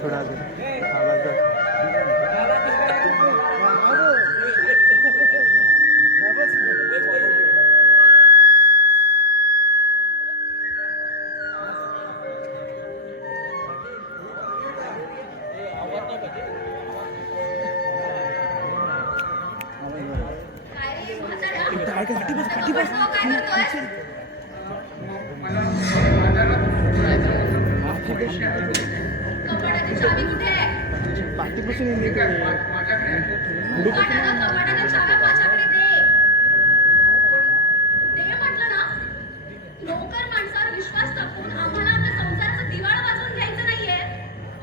थोडा आवाज पाठीपासून नोकर माणसावर विश्वास टाकून आम्हाला आपल्या संसाराचा दिवाळ वाजवून घ्यायचं नाहीये.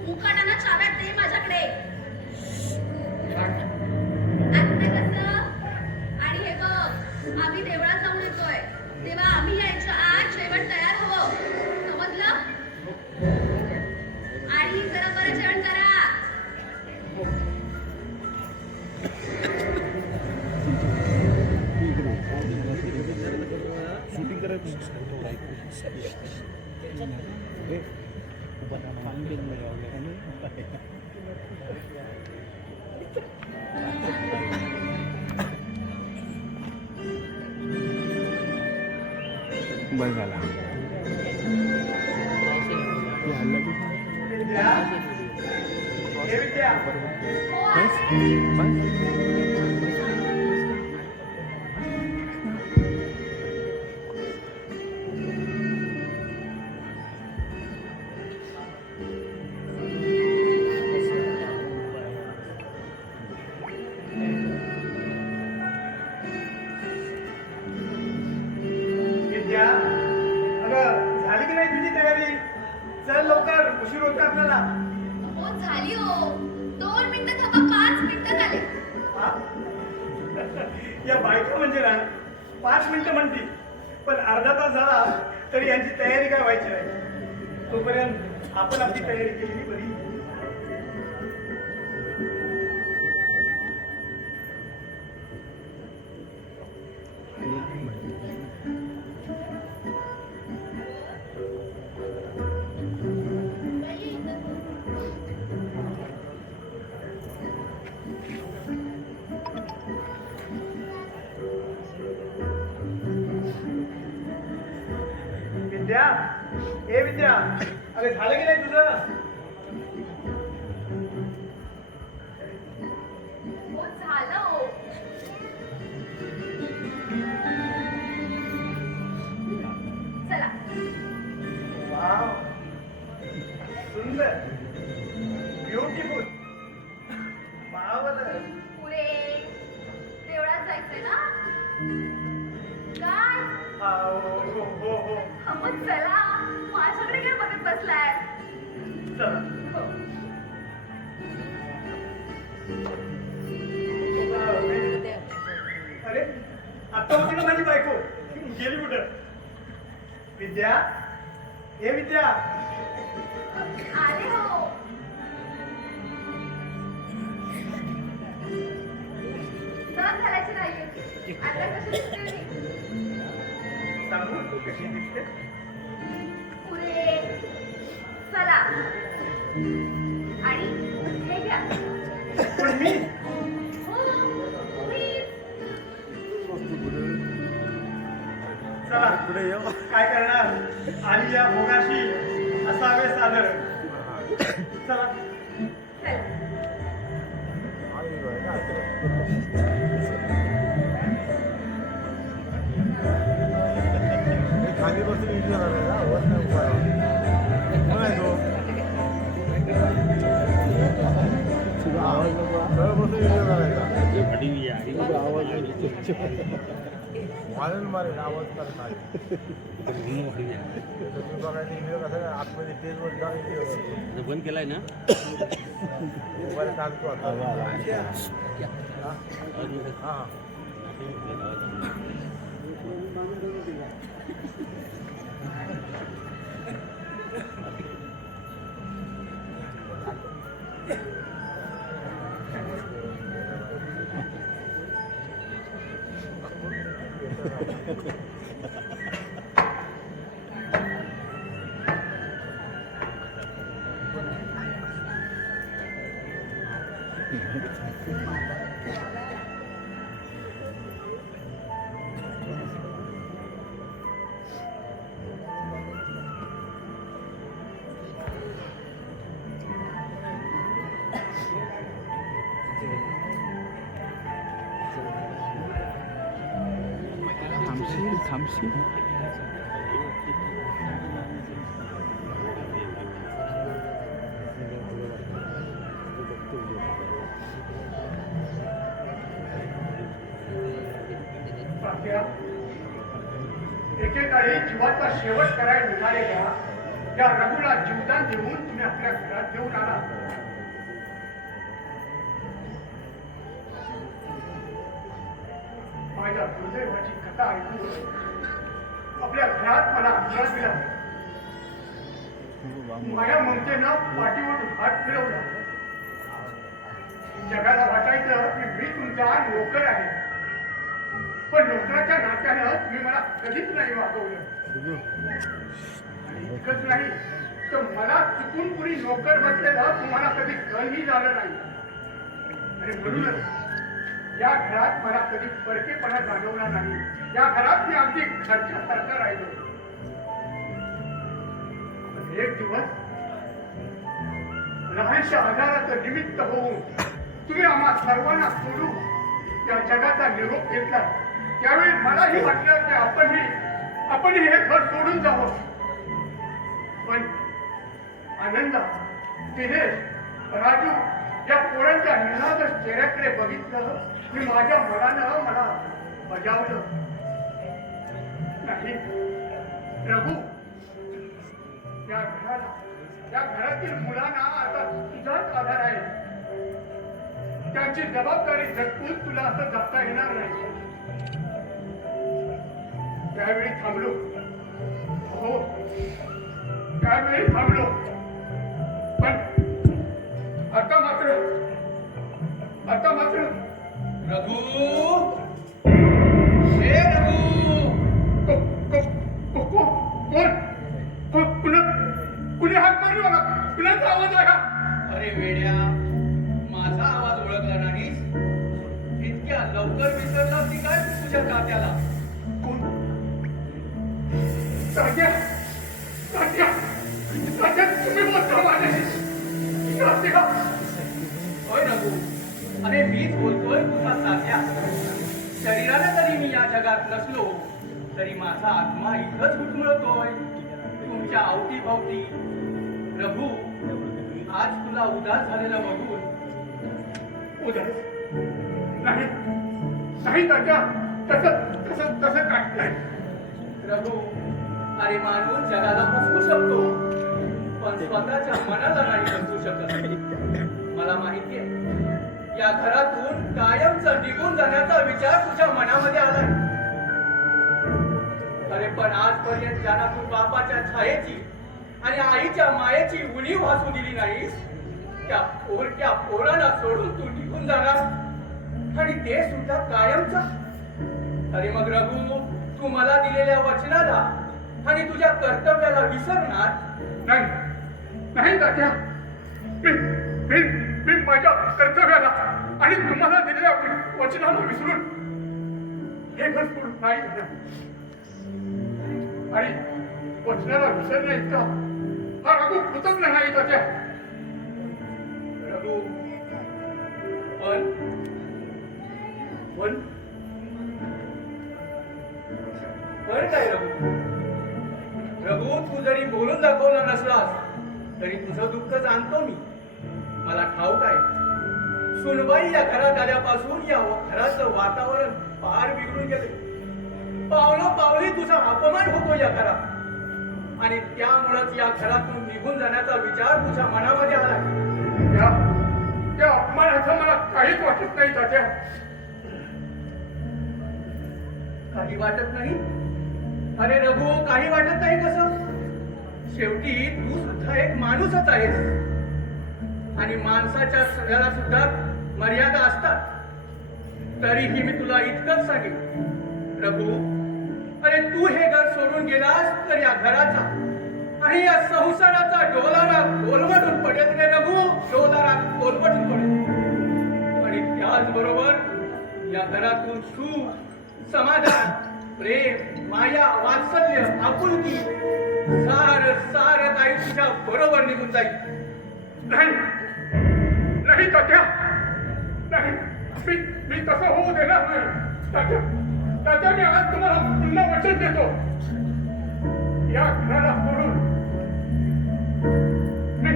मुकाटाना चाव्या दे माझ्याकडे. आणि हे बघ, आम्ही देवळात जाऊन येतोय तेव्हा आम्ही यायच्या आज जेवण तयार हवं, समजलं? आणि जरा बरं जेवण करा. शूटिंग करायचं बंद झाला झाली की नाही तुझी तयारी? चल लवकर, उशीर होतो आपल्याला. हो झाली हो. 2 मिनिटं थांबा, 5 मिनिटं झाले. या बायका म्हणजे ना 5 मिनिटं म्हणतील, पण अर्धा तास झाला तरी यांची तयारी काय व्हायची नाही. तोपर्यंत आपण आपली तयारी केलेली बरी. विद्या, ए विद्या, अरे झालं की नाही तुझं? हो झालं हो. चला. वाव, सुंदर, ब्युटिफुल, मावलंच. पुरे देवळात जायचंय ना? काय? हो हो हो हो. मग चला, माझ्याकडे काय बघत बसलाय? चला. हो. अरे आता होती ना माझी बायको, गेली कुठं? विद्या, हे विद्या, आले हो. सहज घालायची नाही. आता कशी दिसते मी? सांगू कशी दिसते? पुरे चला. आणि हे घ्या. पण मी हो, please. चला पुढे येऊ. काय करणार, आली या भोगाशी असावे सादर. चला. चला. खाली बसून व्हिडिओ करायला वर नाही उभा राहून. कोण आहे तो? आवाज नको. सरळ बसून व्हिडिओ करायचा. मारेल मारेल आवाज करता. तुम्ही बघायला व्हिडिओ कसा आतमध्ये स्टेजवर जाऊन व्हिडिओ करतो. बंद केलाय ना? मोबाईल चालतो आता. हां थांबशील. तात्या, एकेकाळी जीवाचा शेवट करायला निघालेल्या या रघुला जीवदान देऊन तुम्ही आपल्या घरात घेऊन आला. माझ्या दुर्दैवाची कथा ऐकून आपल्या घरात मला आश्रय दिला. माझ्या ममतेनं पाठीवरून हात फिरवला. जगाला वाटायचं की मी तुमचा नोकर आहे, पण नोकराच्या नात्यानं तुम्ही मला कधीच नाही वागवलं. आणि इतकंच नाही तर मला चुकून कुणी नोकर म्हटलेलं तुम्हाला कधी कळही झालं नाही. आणि म्हणूनच या घरात मला कधी परकेपणा जाणवला नाही. या घरात मी अगदी घरच्यासारखं राहिलो. एक दिवस लहानशा आजाराचं निमित्त होऊन तुम्ही आम्हा सर्वांना सोडून या जगाचा निरोप घेतला. त्यावेळी मलाही वाटलं की आपण हे घर सोडून जावं. पण आनंद, दिनेश, राजू या पोरांच्या निरागस चेहऱ्याकडे बघितलं मी माझ्या मनानं मला बजावलं. नाही रघु, या घरातील मुलांना आता तुझाच आधार आहे. त्यांची जबाबदारी झटकून तुला असं जगता येणार नाही. त्यावेळी थांबलो. हो, त्यावेळी थांबलो. पण आता मात्र रघु, हे रघु, कुणी हात मारली मला? कुणाचा आवाज आहे हा? अरे वेड्या, माझा आवाज ओळखला नाहीस? इतक्या लवकर विसरलास की काय तुझ्या तात्याला? कोण? तात्या, तात्या, तात्या, तुम्ही बोलता माझ्याशी? तात्या. होय रघु, अरे मीच बोलतोय तुझा तात्या. शरीराने जरी मी या जगात नसलो तरी माझा आत्मा इथंच घुटमळतोय तुमच्या अवतीभवती. प्रभू, आज तुला उदास झालेला बघून. उदास नाही, नाही तात्या, तसं काय नाही. प्रभू, अरे माणूस जगाला फसवू शकतो पण स्वतःच्या मनाला नाही फसवू शकत. मला माहिती आहे, या घरातून कायमचा निघून जाण्याचा विचार तुझ्या मनामध्ये आलाय. अरे पण आजपर्यंत ज्यांना तू बापाच्या छायेची आणि आईच्या मायेची उणीव भासू दिली नाहीस, त्या पोरक्या पोरांना सोडून तू निघून जाणार, आणि ते सुद्धा कायमचा. अरे मग रघु, तू मला दिलेल्या वचनाला आणि तुझ्या कर्तव्याला विसरणार? नाही, नाही तात्या, मी माझ्या कर्तव्याला आणि तुम्हाला दिलेल्या वचनाला विसरून हे घर सोडून नाही जाणार. आणि वचनाला विसरण्या इतका हा रघु कृतज्ञ नाही तात्या. रघु, पण काय रघु? रघु, तू जरी बोलून दाखवला नसलास तरी तुझं दुःख जाणतो मी. मला ठाऊक आहे, सुनबाई या घरात आल्यापासून या घराचं वातावरण फार बिघडून गेले. पावली तुझा अपमान होतो या घरात, आणि त्यामुळेच या घरातून निघून जाण्याचा विचार तुझ्या मनामध्ये आला. त्या अपमानाचं मला काहीच वाटत नाही तात्या. काही वाटत नाही? अरे रघु, काही वाटत नाही कसं? शेवटी तू सुद्धा एक माणूसच आहेस, आणि माणसाच्या सगळ्याला सुद्धा मर्यादा असतात. तरीही मी तुला इतकंच सांगेन रघु, अरे तू हे घर सोडून गेलास तर या घराचा आणि या संसाराचा डोलारा कोलमडून पडेल रे रघु, डोलारा कोलमडून पडेल. आणि त्याचबरोबर या घरातून सुख, समाधान, प्रेम, माया, वात्सल्य, आपुलकी सार काही तुझ्या बरोबर निघून जाईल. नाही नाही तात्या, नाही, मी तसं होऊ देणार नाही तात्या. तात्या, मी आज तुम्हाला पुन्हा वचन देतो, या घराला सोडून मी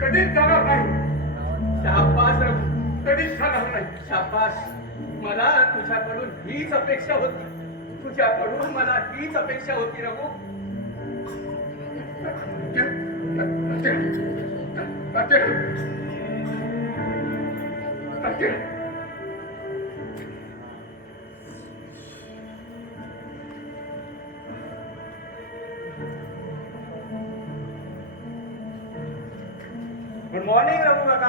कधीच जाणार नाही. शाबास रघु, कधीच जाणार नाही. शाबास. मला तुझ्याकडून हीच अपेक्षा होती, तुझ्याकडून मला हीच अपेक्षा होती रघु. तात्या, तात्या, गुड मॉर्निंग रघु काका.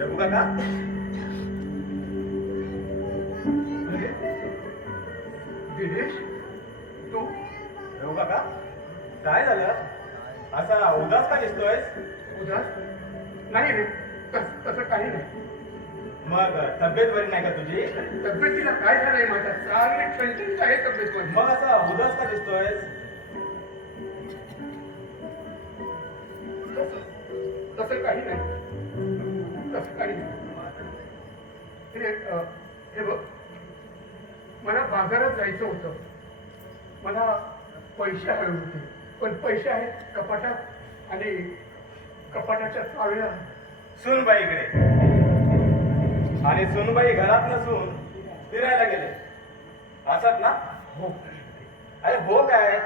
रघु काका, दिनेश, तू रघु काका, काय झालं? असा उदास का दिसतोयस? उदास नाही रे, तसं काही नाही. मग तब्येत बरी नाही का तुझी? तब्येतीला काय झालंय माझ्या? चांगली ठणठणीत आहे तब्येत माझी. मग असा उदास का दिसतोयस? तसं काही नाही, तसं काही नाही. हे बघ, मला बाजारात जायचं होतं, मला पैसे हवे होते, पण पैसे आहेत कपाटात आणि कपाटाच्या चाव्या सुनबाईकडे. आणि सुनबाई घरात नसून फिरायला गेले असत ना? हो. अरे हो काय,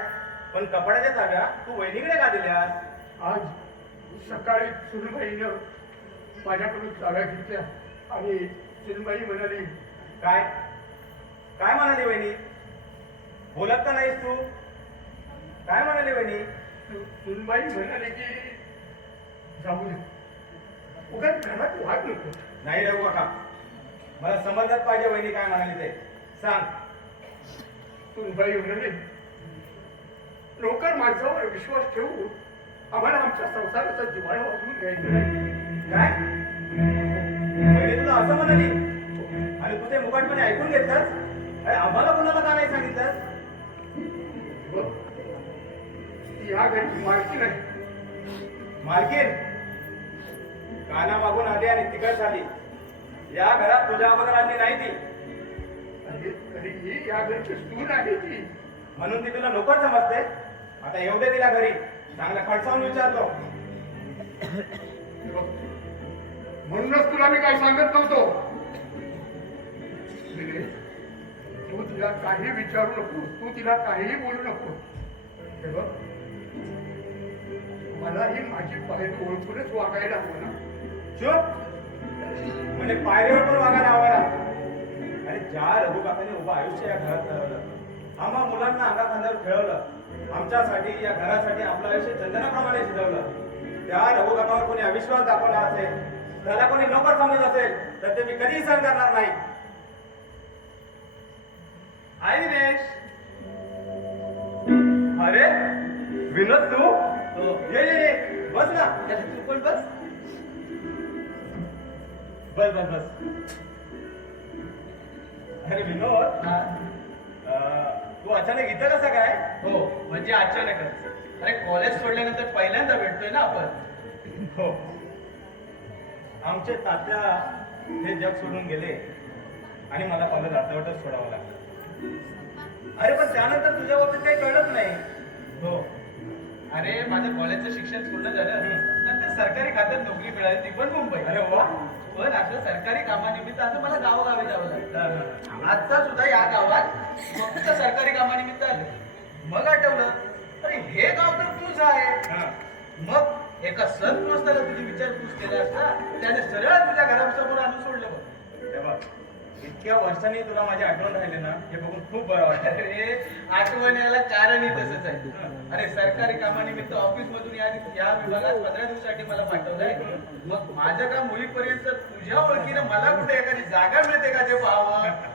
पण कपड्याच्या चाव्या तू वहिनीकडे का दिल्यास? आज सकाळी सुनबाईनं माझ्याकडून चाव्या घेतल्या आणि सुनबाई म्हणाली, काय काय म्हणाली वहिनी? बोलत का नाहीस तू? काय म्हणाली वहिनी? सुनबाई म्हणाले की जाऊ दे, उगाच घरात वाद नको. नाही रघु काका, मला समजत पाहिजे वहिनी काय म्हणाली ते सांग. सुनबाई म्हणाले, नोकर माणसावर विश्वास ठेवून आम्हाला आमच्या संसाराचा जिव्हाळा वाचवून घ्यायचा नाही. काय वहिनी तुला असं म्हणाली? आणि तू ते मुकाटपणे ऐकून घेतलंस? अरे आम्हाला कोणाला का नाही सांगितलंस? बघ, ती या घरची मालकी नाही. मालकीन काना मागून आली आणि तिकड झाली. या घरात तुझ्या अगोदर आली नाही ती, आणि तरीही या घरची सून आहे ती. म्हणून ती तुला नोकर समजते. आता येऊ दे तिला घरी, चांगला खडसावून विचारतो. बघ, म्हणूनच तुला मी काही सांगत नव्हतो. दिनेश, तू तिला काही विचारू नको, तू तिला काहीही बोलू नको. हे बघ, मला ही माझी पायरी ओळखूनच वागायला हवं ना. चुप, म्हणजे पायरीवर पण वागायला हवा. आणि ज्या रघु काकाने उभं आयुष्य या घरात ठरवलं, आम्हा मुलांना अंगा खांद्यावर खेळवलं, आमच्यासाठी या घरासाठी आपलं आयुष्य चंदनाप्रमाणे शिजवलं, त्या रघु काकावर कोणी अविश्वास दाखवला असेल, त्याला कोणी नोकर समजत असेल, तर ते मी कधीही सहन करणार नाही. हाय दिनेश. अरे विनोद, तू ये ये ये, बस ना. तू पण बस. बस बस बस. अरे विनोद, तू अचानक इथं कसा काय? हो, म्हणजे अचानकच. अरे कॉलेज सोडल्यानंतर पहिल्यांदा भेटतोय ना आपण. हो, आमचे तात्या हे जग सोडून गेले आणि मला कॉलेज अर्धवटच सोडावं लागलं. अरे पण त्यानंतर तुझ्या बाबतीत काही कळत नाही. हो, अरे माझं कॉलेजचं शिक्षण पूर्ण झालं, नंतर सरकारी खात्यात नोकरी मिळाली, ती पण मुंबई. अरे वा. पण असं सरकारी कामानिमित्त असं मला गावोगावी जावं लागतं. आता सुद्धा या गावात फक्त सरकारी कामानिमित्त आले. मग आठवलं, अरे हे गाव तर तुझं आहे. मग एका संत मास्तराला तुझी विचारपूस केला असता, त्याने सरळ तुझ्या घरासमोर आणून सोडलं. बघ तेव्हा इतक्या वर्षांनी तुला माझी आठवण राहिली ना हे बघून खूप बरं वाटतं. अरे आठवण यायला कारणही तसंच आहे. अरे सरकारी कामानिमित्त ऑफिस मधून या विभागात 15 दिवसासाठी मला पाठवलंय. मग माझ्या का मुलीपर्यंत तुझ्या ओळखीनं मला कुठे एखादी जागा मिळते का ते पाहावं.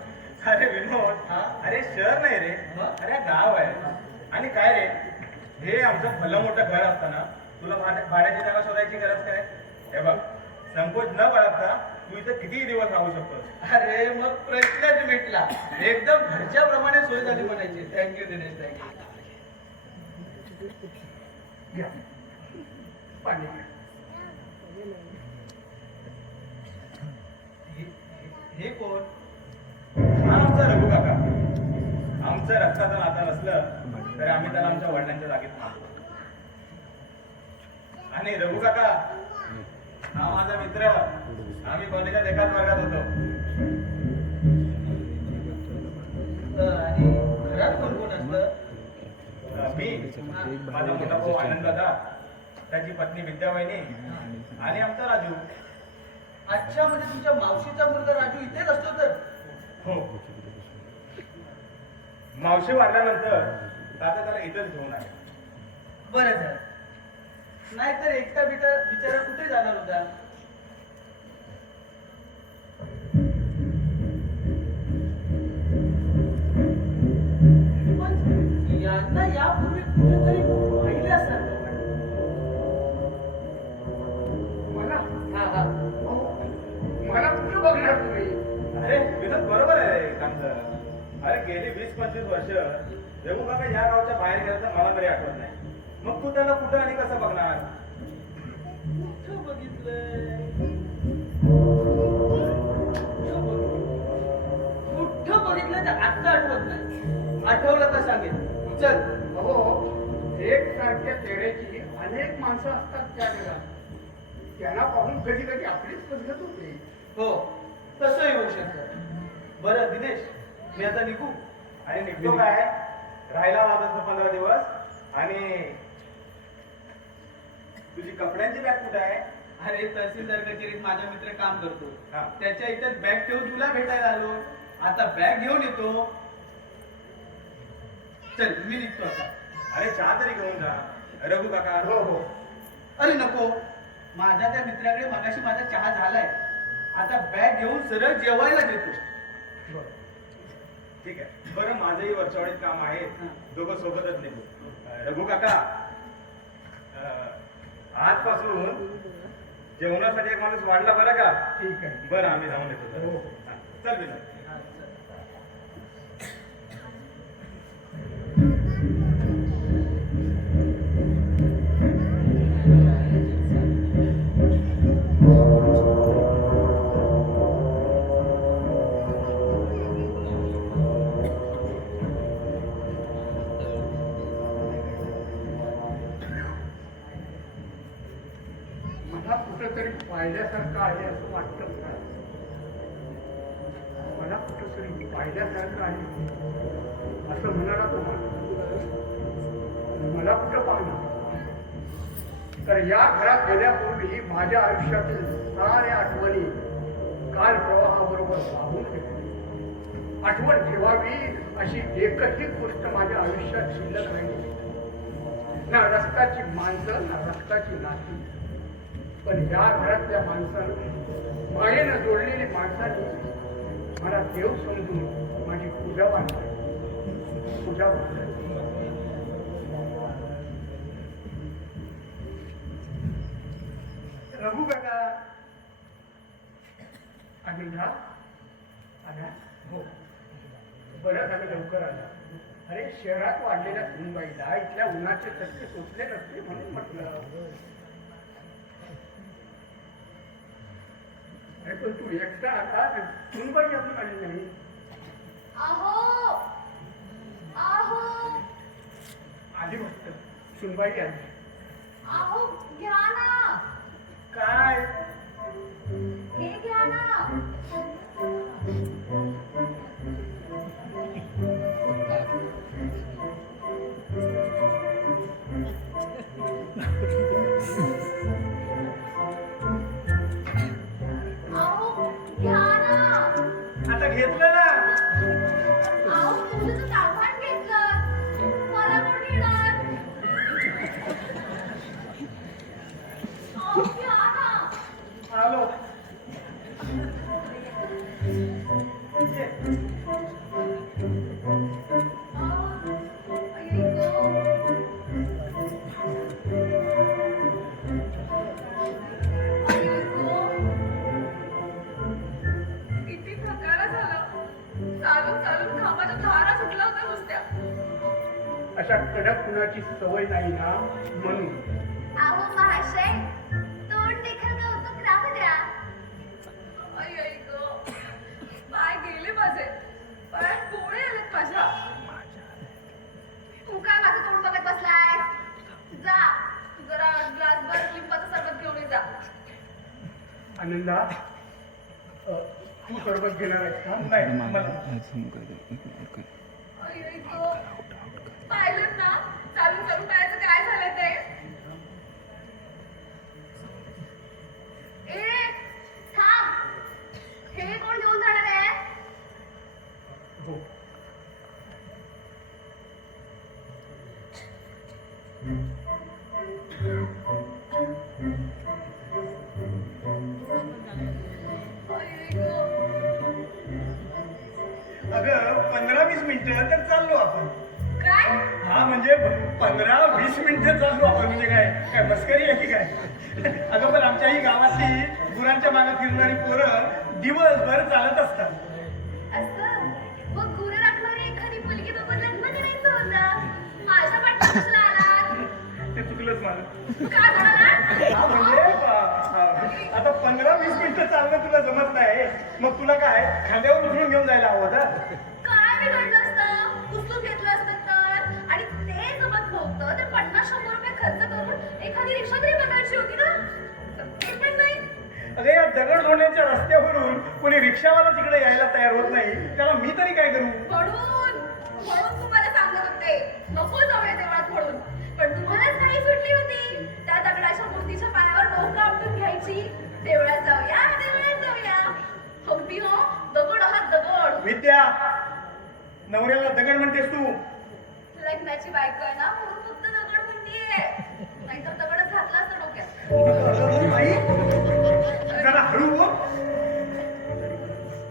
अरे विनोद, हा? अरे शहर नाही रे, मग? अरे गाव आहे. आणि काय रे, हे आमचं भलं मोठं घर असताना तुला भाड्याची जागा शोधायची गरज काय? हे बघ, संकोच न बाळगता तू इथे किती दिवस राहू शकतोस. अरे मग प्रश्नच मिटला. एकदम घरच्या प्रमाणे सोय झाली म्हणायची. Thank you Dinesh, thank you. घ्या पाणी घ्या. हे कोण? हा आमचा रघु काका. आमचं रक्ताचं नातं नसलं तरी आम्ही त्याला आमच्या वडिलांच्या जागेत मानतो. आणि रघु काका हा माझा मित्र. आम्ही कॉलेजात एकाच वर्गात होतो. आणि घरात कोण कोण असतं? मी, माझा मोठा भाऊ आनंद दादा, त्याची पत्नी विद्यावाहिनी आणि आमचा राजू. अच्छा, म्हणजे तुमच्या मावशीचा मुलगा राजू इथेच असतो तर? हो, मावशी वारल्यानंतर दादा त्याला इथंच घेऊन आले. बरं झालं. नाहीतर एकटा बिचारा कुठे जाणार होता? पण यांना यापूर्वी कुठेतरी पाहिल्यासारखं वाटतं. मला हा हा. मला कुठं बघणार तुम्ही? अरे विनोद, बरोबर आहे आमचं. अरे गेली 20-25 वर्ष रघु काका या गावच्या बाहेर गेल्याचं मला तरी आठवत नाही. मग तू त्याला कुठं आणि कसं बघणार? कुठं बघितलंय? कुठं बघितलं तर आत्ता आठवत नाही. आठवलं तर सांगेल. चल. अहो, एक सारख्या चेहऱ्याची अनेक माणसं असतात त्या जगात. त्यांना पाहून कधी कधी आपलीच पद्धत होते. हो, तसंही होऊ शकतं. बरं दिनेश, मी आता निघू? आणि निघतो काय, राहिला माझा 15 दिवस. आणि तुझी कपड्यांची बॅग कुठे आहे? अरे तहसीलदार कचेरीत माझा मित्र काम करतो. हा. त्याच्या इथं बॅग ठेवून तुला भेटायला आलो. आता बॅग घेऊन येतो. चल मी निघतो आता. अरे चहा तरी घेऊन जा रघु काका. हो हो. अरे नको, माझ्या त्या मित्राकडे मगाशी माझा चहा झालाय. आता बॅग घेऊन सरळ जेवायला घेतो. बरं. ठीक आहे. बरं, माझंही वरच्यावडीत काम आहे. हा. दोघं सोबतच निघू. रघु काका, आजपासून जेवणासाठी एक माणूस वाढला बरं का? ठीक आहे. बरं, आम्ही जाऊन येतो. हो. हा, चल विनोद. हा, चल. मला कुठंतरी पाहिल्यासारखं आहे असं वाटतं का? मला कुठंतरी पाहिल्यासारखं आहे असं म्हणाला तुम्हाला. मला कुठं पाहणार? तर या घरात गेल्यापूर्वी माझ्या आयुष्यातील साऱ्या आठवणी काल प्रवाहाबरोबर वाहून गेल्या. आठवण ठेवावी अशी एकही गोष्ट माझ्या आयुष्यात शिल्लक नाही. ना रक्ताची माणसं, ना रक्ताची नाती. पण या घरातल्या माणसानं, मायेनं जोडलेली माणसाने मला देव समजून माझी पूजा बांधली. पूजा बांधली. रघु काका, अनिला आला? हो, बरं झालं लवकर आला. अरे शहरात वाढलेल्या सुनबाईला इथल्या उन्हाचे चटके सोचले नसते म्हणून म्हटलं. अरे पण तू एकटा आता सुनबाई अजून आली नाही. अहो अहो आली वाटतं. सुनबाई आली. अहो घ्या ना, काय? हे घ्या ना. अहो घ्या ना. आता घे या ना. आलो. आई गं. किती थकायला झालं. चालून चालून घामाच्या धारा सुटल्या होत्या नुसत्या. अशा कडक कुणाची सवय नाही ना म्हणून. अहो महाशय, तोंड देखील कौतुक राहू द्या. आई आई गं, पाय गेले माझे, पायात गोळे आलेत माझ्या. तू काय माझं तोंड बघत बसलाय? जा, जरा ग्लासभर लिंबाचं सरबत घेऊन ये जा. आनंदा, तू सरबत घेणार आहेस का? नाही मला आई आई गं, पाहिलं ना चालून चालून पायाचं काय झालं ते. ए थांब, हे कोण घेऊन जाणार आहे? हो. आई आई गं. अगं 15-20 मिनिटं तर चाललो आपण. काय? हा म्हणजे 15-20 मिनिटं चाललो आपण म्हणजे काय काय मस्करी आहे की काय? अगं पण आमच्या ही गावातली गुरांच्या मागे फिरणारी पोरं दिवसभर चालत असतात. असं मग गुरं राखणारी एखादी मुलगी बघून लग्न करायचं होतं. माझ्या पाठीमागं आलात. ते चुकलंच माझं. काय म्हणाला? हा म्हणजे आता 15-20 मिनिटं चालणं तुला जमत नाही, मग तुला काय खांद्यावर उचलून घेऊन जायला हवं होतं? काय बिघडलं असतं? उचलून घेतलं असतं तर. आणि ते जमत नव्हतं तर 50-100 रुपये खर्च करून एखादी रिक्षा तरी बघायची होती ना. ते पण नाही. अगं या दगड धोण्याच्या रस्त्यावरून कोणी रिक्षावाला तिकडे यायला तयार होत नाही, त्याला मी तरी काय करू? म्हणून तुम्हाला सांगत होते नको जाऊया देवळात म्हणून. पण तुम्हालाच नाही सुटली होती. त्या दगडाच्या मूर्तीच्या पायावर डोकं आपटून घ्यायची. देवळात जाऊया, देवळात जाऊया. हम्पी हो, दगड आहात दगड. विद्या, नवऱ्याला दगड म्हणतेस तू? लग्नाची बायको आहे ना म्हणून फक्त दगड म्हणतीये. नाहीतर दगडच घातला असतं डोक्यात. अगं आई, जरा हळू बोल.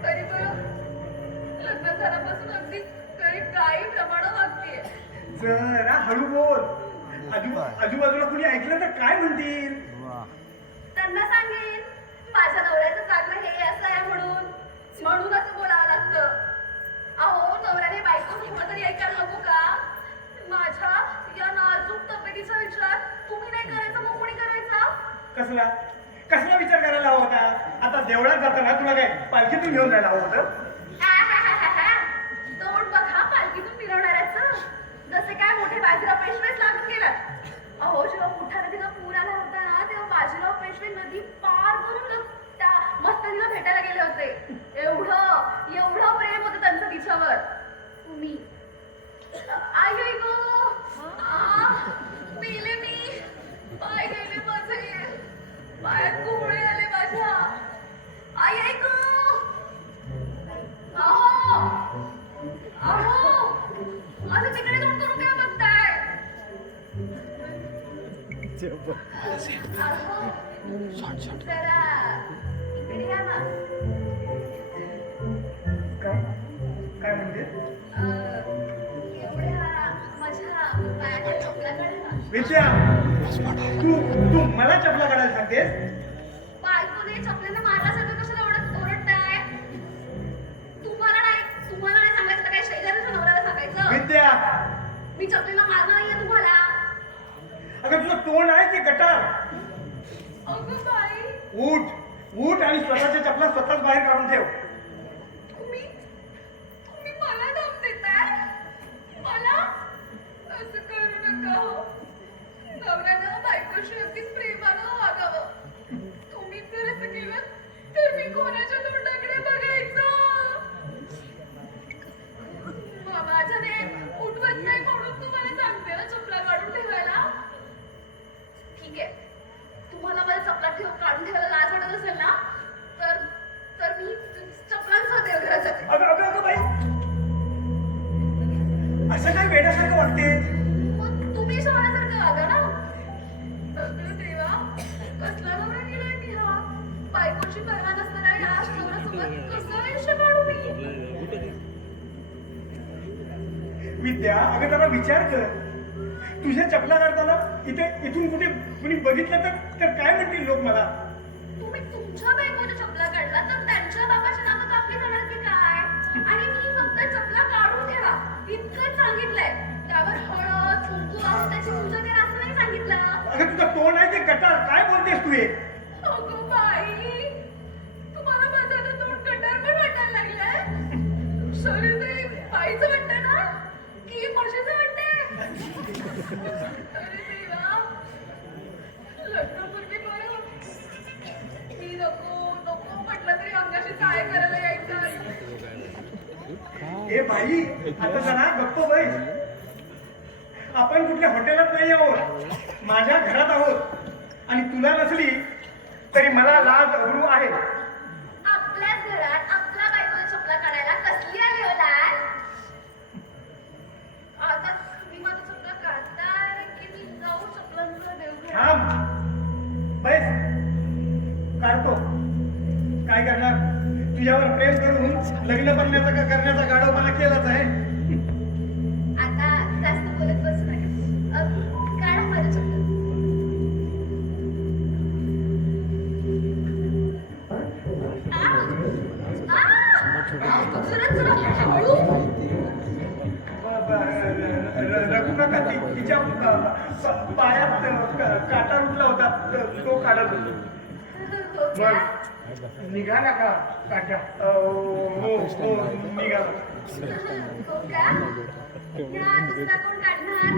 तरी पण लग्न झाल्यापासून अगदी काही प्रमाणात वागतीये. जरा हळू बोल. आजूबाजूला कुणी ऐकलं तर काय म्हणतील? त्यांना सांगेन माझ्या नवऱ्याचं चालणं हे असं आहे म्हणून असं बोलावं लागतं. अहो नवऱ्याने बायको थोडं तरी ऐकायला नको का? माझ्या या नाजूक तब्येतीचा विचार तुम्ही नाही करायचा मग कोणी करायचा? कसला विचार करायला हवा होता? आता देवळात जाताना तुला काय पालखीतून घेऊन जायला हवं होतं? तोंड बघा पालखीतून फिरवणाऱ्याचं. जसे काय मोठे बाजीराव पेशवेच लागून गेलात. अहो जेव्हा मोठ्या नदीला पूर आला होता ना तेव्हा बाजीराव पेशवे नदी पार करून त्या मस्तानीला भेटायला गेले होते. एवढं प्रेम होतं त्यांचं तिच्यावर. तुम्ही आई आई गो, मेले मी. पाय गेले माझे, पायात गोळे आले माझ्या. आई आई गो. अहो माझं तिकडे तोंड करून काय बघताय? जरा इकडे या ना. काय म्हणते? एवढ्या माझ्या पायाच्या चपला काढा ना. विद्या, तू मला चपला काढायला सांगतेस? बायकोने चपलेनं मारल्यासारखं कशाला ओरडताय? तुम्हाला नाही सांगायचं तर काय शेजारीच्या नवऱ्याला सांगायचं? विद्या, मी चपलेनं मारणार नाहीये तुम्हाला. अगं तुझं तोंड आहे की गटार? अगं बाई, उठ आणि स्वतःच्या चपला स्वतःच बाहेर काढून ठेव. तुम्ही मला धमक देताय? मला असं करू नका हो. नवऱ्यानं बायकोशी अगदी प्रेमानं वागावं. तुम्ही जर असं केलं तर मी कोणाच्या तोंडाकडे बघायचं? माझ्याने उठवत नाही म्हणून तुम्हाला सांगते ना चपला काढून ठेवायला. ठीक आहे, तुम्हाला मला चपला काढून ठेवायला लाज वाटत असेल ना तर मी चपलांसह देवघरात जाते. अगं बाई, असं काय वेड्यासारखं वाटते? मग तुम्ही शहाण्यासारखं वागा ना. अगं देवा, कसला विद्या, अगं जरा विचार कर. तुझ्या चपला काढताना इथून कुठे कुणी बघितलं तर काय म्हणतील लोक मला? तुम्ही तुमच्या बायकोच्या चपला काढला तर त्यांच्या बाबाची नावं कापली जाणार की काय? आणि मी फक्त चपला काढून ठेवा इतकंच सांगितलंय. त्यावर हळद कुंकू लावून त्याची पूजा करा असं नाही सांगितलं. अगं तुझं तोंड आहे ते कटार, काय बोलतेस तू हे? अगं बाई, तुम्हाला माझं आता तोंड कटार पण वाटायला लागलंय. शरीर ते बाईचं वाटतंय ना की म्हशीचं वाटतंय? अरे देवा, लग्नापूर्वी बरं मी नको म्हटलं तरी अंगाशी काय करायला यायचं. ए बाई, आता जरा गप्प बस. आपण कुठल्या हॉटेलात नाही आहोत, माझ्या घरात आहोत. आणि तुला नसली तरी मला लाज अब्रू आहे. आपल्याच घरात आपल्या बायकोच्या चपला काढायला कसली आली होला? आता तुम्ही माझा चपला काढताय की मी जाऊ चपलांचं देऊ? थांब, बस. काढतो. काय करणार? तुझ्यावर प्रेम करून लग्न करण्याचा गाडव मला केलाच आहे. आता जास्त बोलत बसू नका. काढा माझं चपला. रघु काका तिच्या पायात काटा रुतला होता, तो काढत होतो. हो निघाला का काटा? हो निघाला. का? या दुसरा कोण काढणार?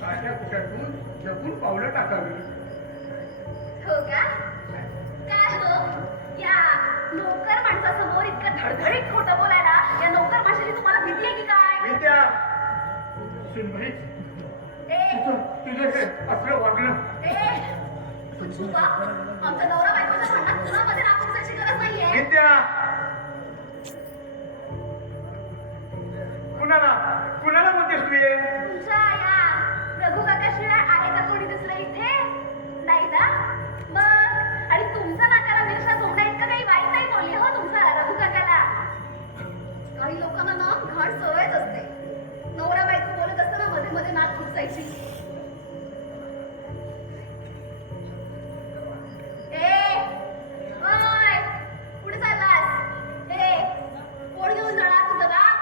काट्या कुट्यातून जपून पावलं टाकावी. हो का? काय हो? या नोकर माणसासमोर इतकं धडधडीत खोटं बोलायला या नोकर माणसाची तुम्हाला भीती आहे की काय? विद्या, सुनबाई, ए तुझं हे असलं वागणं. चुपा, आमच्या नवरा बायकोच्या भांडणात कुणामध्ये नाक घुसायची गरज नाहीये. विद्या, कुणाला म्हणतेस तू हे? तुमच्या या रघु काकाशिवाय आहे का कोणी दुसरं इथे? नाही ना? मग आणि तुमचा नाकाला मिरच्या सोडण्या इतकं काही वाईट नाही बोलले हो तुमचा रघु काकाला. काही लोकांना ना घाण सवयच असते. नवरा बायको बोलत असताना मध्ये मध्ये नाक घुसायची. ओय, कुठे चाललास? कोण घेऊन जाणार तुझं बाप?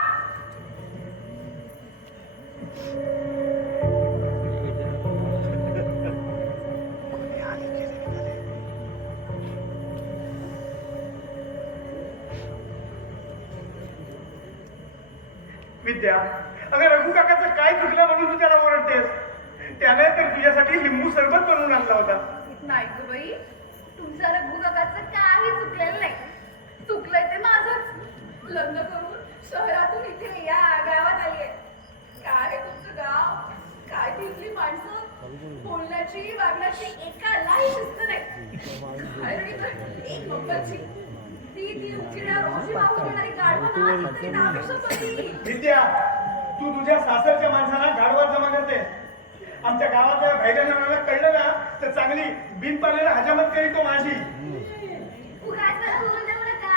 विद्या, अगं रघु काकाचं काय चुकलं म्हणून तू त्याला ओरडतेस? त्याने तर तुझ्यासाठी लिंबू सरबत बनवून आणला होता. नाही गं बाई, तुमच्या रघु काकाचं काही चुकलेलं नाही. चुकलंय ते माझंच. लग्न करून शहरातून इथे या गावात आलीये. काय तुमचं गाव, काय तिथली माणसं, बोलण्याची वागण्याची एकालाही शिस्त नाही. आणि एक नंबरची ती उशिरा रोजी वागून येणारी गाढवं नावाची नाविष्टपती. विद्या, तू तुझ्या सासरच्या माणसाला गाडवात जमा करते. आमच्या गावातल्या भैरनाला कळलं ना तर चांगली बिनपाण्याला हजामत करी तो माझी. उगाच मला बोलून देऊ नका.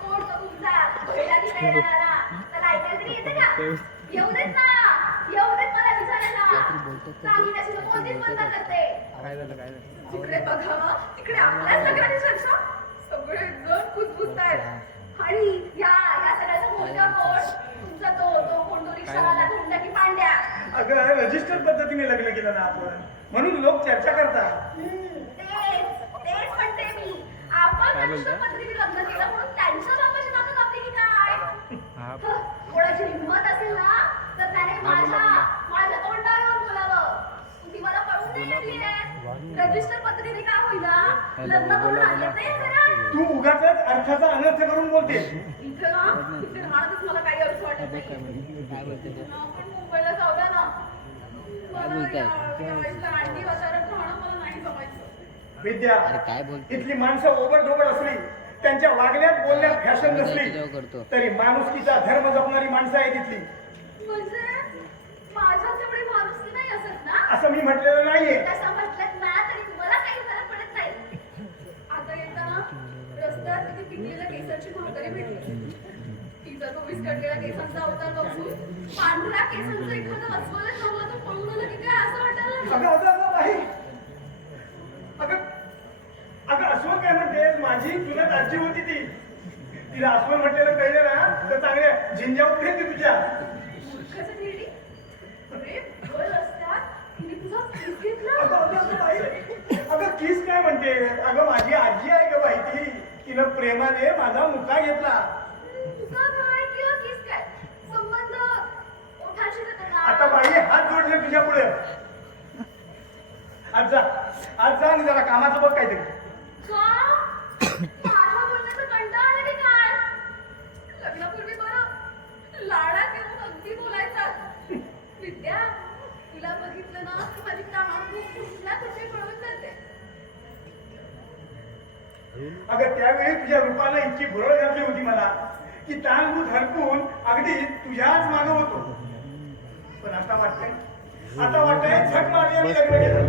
कोण तो तुमचा बैलाची काय येणारा? त्याला ऐकायला तरी येतं का? येऊ देत ना, येऊ देत मला विचारायला. चांगली तशी तर कोणतीच बंद करते. जिकडे बघावं तिकडे आपल्याच लग्नाची चर्चा. सगळे जण कुजबुजतायत. आणि या सगळ्याचा मुलगा कोण? तुमचा तो कोण, तो रिक्षावाला, गुंडा की पांड्या? अगं रजिस्टर पद्धतीने लग्न केलं ना आपण, म्हणून लोक चर्चा करतात. तेच म्हणते मी. आपण रजिस्टर पद्धतीने लग्न केलं म्हणून त्यांच्या बापाची नातं कापली की काय? कोणाची हिंमत असेल ना तर त्याने माझ्या तोंडावर येऊन बोलावं. तुम्ही मला पळून नाही घेतली आहे. रजिस्टर पद्धतीने का होईना लग्न करून आणलं ते करा. तू उगाच अर्थाचा अनर्थ करून बोलते. इथे राहण्यातच मला काही अर्थ वाटत नाही. आपण मुंबईला जाऊया ना. मला या वयसला अंडी वातावरण राहणं मला नाही जमायचं. विद्या, अरे काय बोलतो? इथली माणसं ओबडधोबड असली, त्यांच्या वागण्यात बोलण्यात फॅशन नसली, करतो. तरी माणुसकीचा धर्म जपणारी माणसं आहे तिथली. म्हणजे माझ्यात तेवढी माणुसकी नाही असत ना? असं मी म्हटलेलं नाहीये. तसं म्हटलं ना तरी मला काही फरक पडत नाही. आता येताना रस्त्यात किती पिकलेल्या केसांची म्हातारी भेटली. तिचा तो विस्कटलेला केसांचा अवतार बघून पांढऱ्या केसांचं एखादं अस्वल थांबलं तर पळून आलं की काय असं वाटायला अगं अगं अगं बाई, अगं अगं अस्वल काय म्हणते? माझी चुलत आजी होती ती. तिला अस्वल म्हटलेलं कळलं ना तर चांगल्या झिंजा उठेल ती तुझ्या. मूर्खाचं धिरडी. अरे भर रस्त्यात तिने तुझा किस घेतला. अगं अगं अगं बाई, अगं किस काय म्हणते? अगं माझी आजी आहे ग बाई ती. तिनं प्रेमाने माझा मुका घेतला. तुझा काय किंवा किस काय संबंध ओठांशी देतो ना. आता बाई हात जोडले तुझ्या पुढे. आज जा आणि जरा कामाचं बघ काहीतरी. का? माझ्या बोलण्याचा कंटाळा आला की काय? लग्नापूर्वी बरं लाडात येऊन अगदी बोलायचा. विद्या, तुला बघितलं ना की माझी कामात खूप कुठल्या कुठे पळून जाते. अगं त्यावेळी तुझ्या रूपानं इतकी भुरळ घातली होती मला की ताणभूत हरपून अगदी तुझ्याच मागं होतो. पण आता वाटतंय झक मारली आणि लग्न केलं.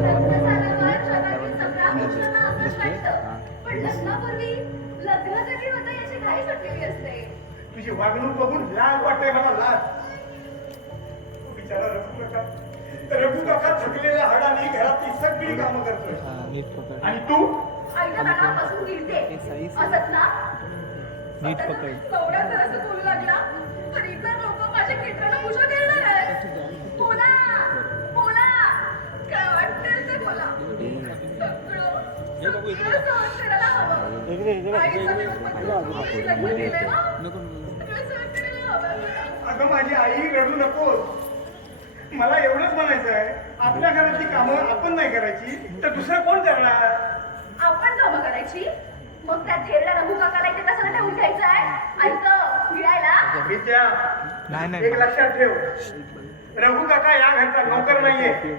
लग्न झाल्यावर जगातील सगळ्या पुरुषांना असंच वाटतं. पण लग्नापूर्वी लग्न कधी होतं याची घाई सुटलेली असते. तुझी वागणूक बघून लाज वाटते मला, लाज. बिचारा रघु काका थकलेल्या हाडाने घरातली सगळी कामं करतोय आणि तू आईच्या नाकापासून गिळते असत ना. नीट पकड. एवढ्या जर असं बोलू लागला तर इतर लोक माझ्या किटकाला पूजा करणार आहेत. बोला बोला, काय वाटतं ते बोला. सगळं सहन करायला हवं. आईचा विरोध पकडून तुम्ही लग्न केलंय ना? सगळं सहन करायला हवं. अगं माझी आई रडू नकोस. मला एवढंच म्हणायचं आहे, आपल्या घरातली कामं आपण नाही करायची तर दुसरं कोण करणार? आपण कामं करायची. मग त्या थेरड्या रघु काकाला इथे कशाला ठेवून घ्यायचं आहे? ऐकतं गिळायला. विद्या, एक लक्षात ठेव, रघु काका या घरचा नोकर नाहीये.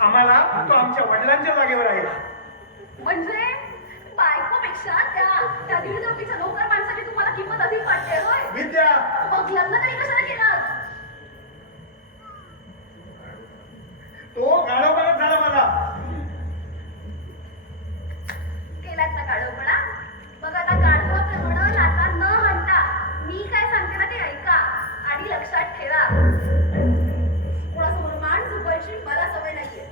आम्हाला तो आमच्या वडिलांच्या जागेवर आहे. म्हणजे बायकोपेक्षा त्या दीड जातीच्या नोकर माणसाची तुम्हाला किंमत अधिक वाटते होय? विद्या, मग लग्न तरी कशाला केलं? तो गाडोबाच झाला मला. केलात ना काढोपणा? मग आता काढोप्रमाणे आता न म्हणता मी काय सांगते ना ते ऐका आणि लक्षात ठेवा. कोणासमोर मान झुकवायची मला सवय नाहीये.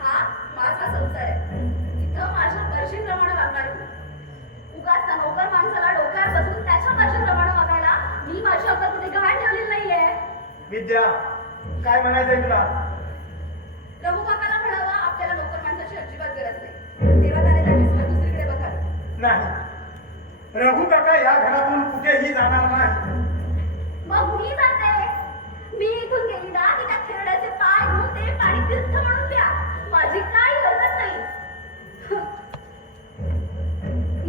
हा माझा संसार आहे. इथं माझ्या मर्जीप्रमाणे वागणार मी. उगाच त्या नोकर माणसाला डोक्यावर बसून त्याच्या मर्जीप्रमाणे वागायला मी माझ्या अंगात कुठे घाण ठेवलेली नाहीये. विद्या, काय म्हणायचंय तुला? रघु काकाला म्हणावं आपल्याला नोकर माणसाची अजिबात गरज नाही. तेव्हा त्याने त्याची सोय दुसरीकडे बघावी. नाही, रघु काका या घरातून कुठेही जाणार नाही. मग मी जाते. मी इथून गेली ना की त्या खेरड्याचे पाय धुते पाणी तीर्थ म्हणून द्या. माझी काही हरकत नाही.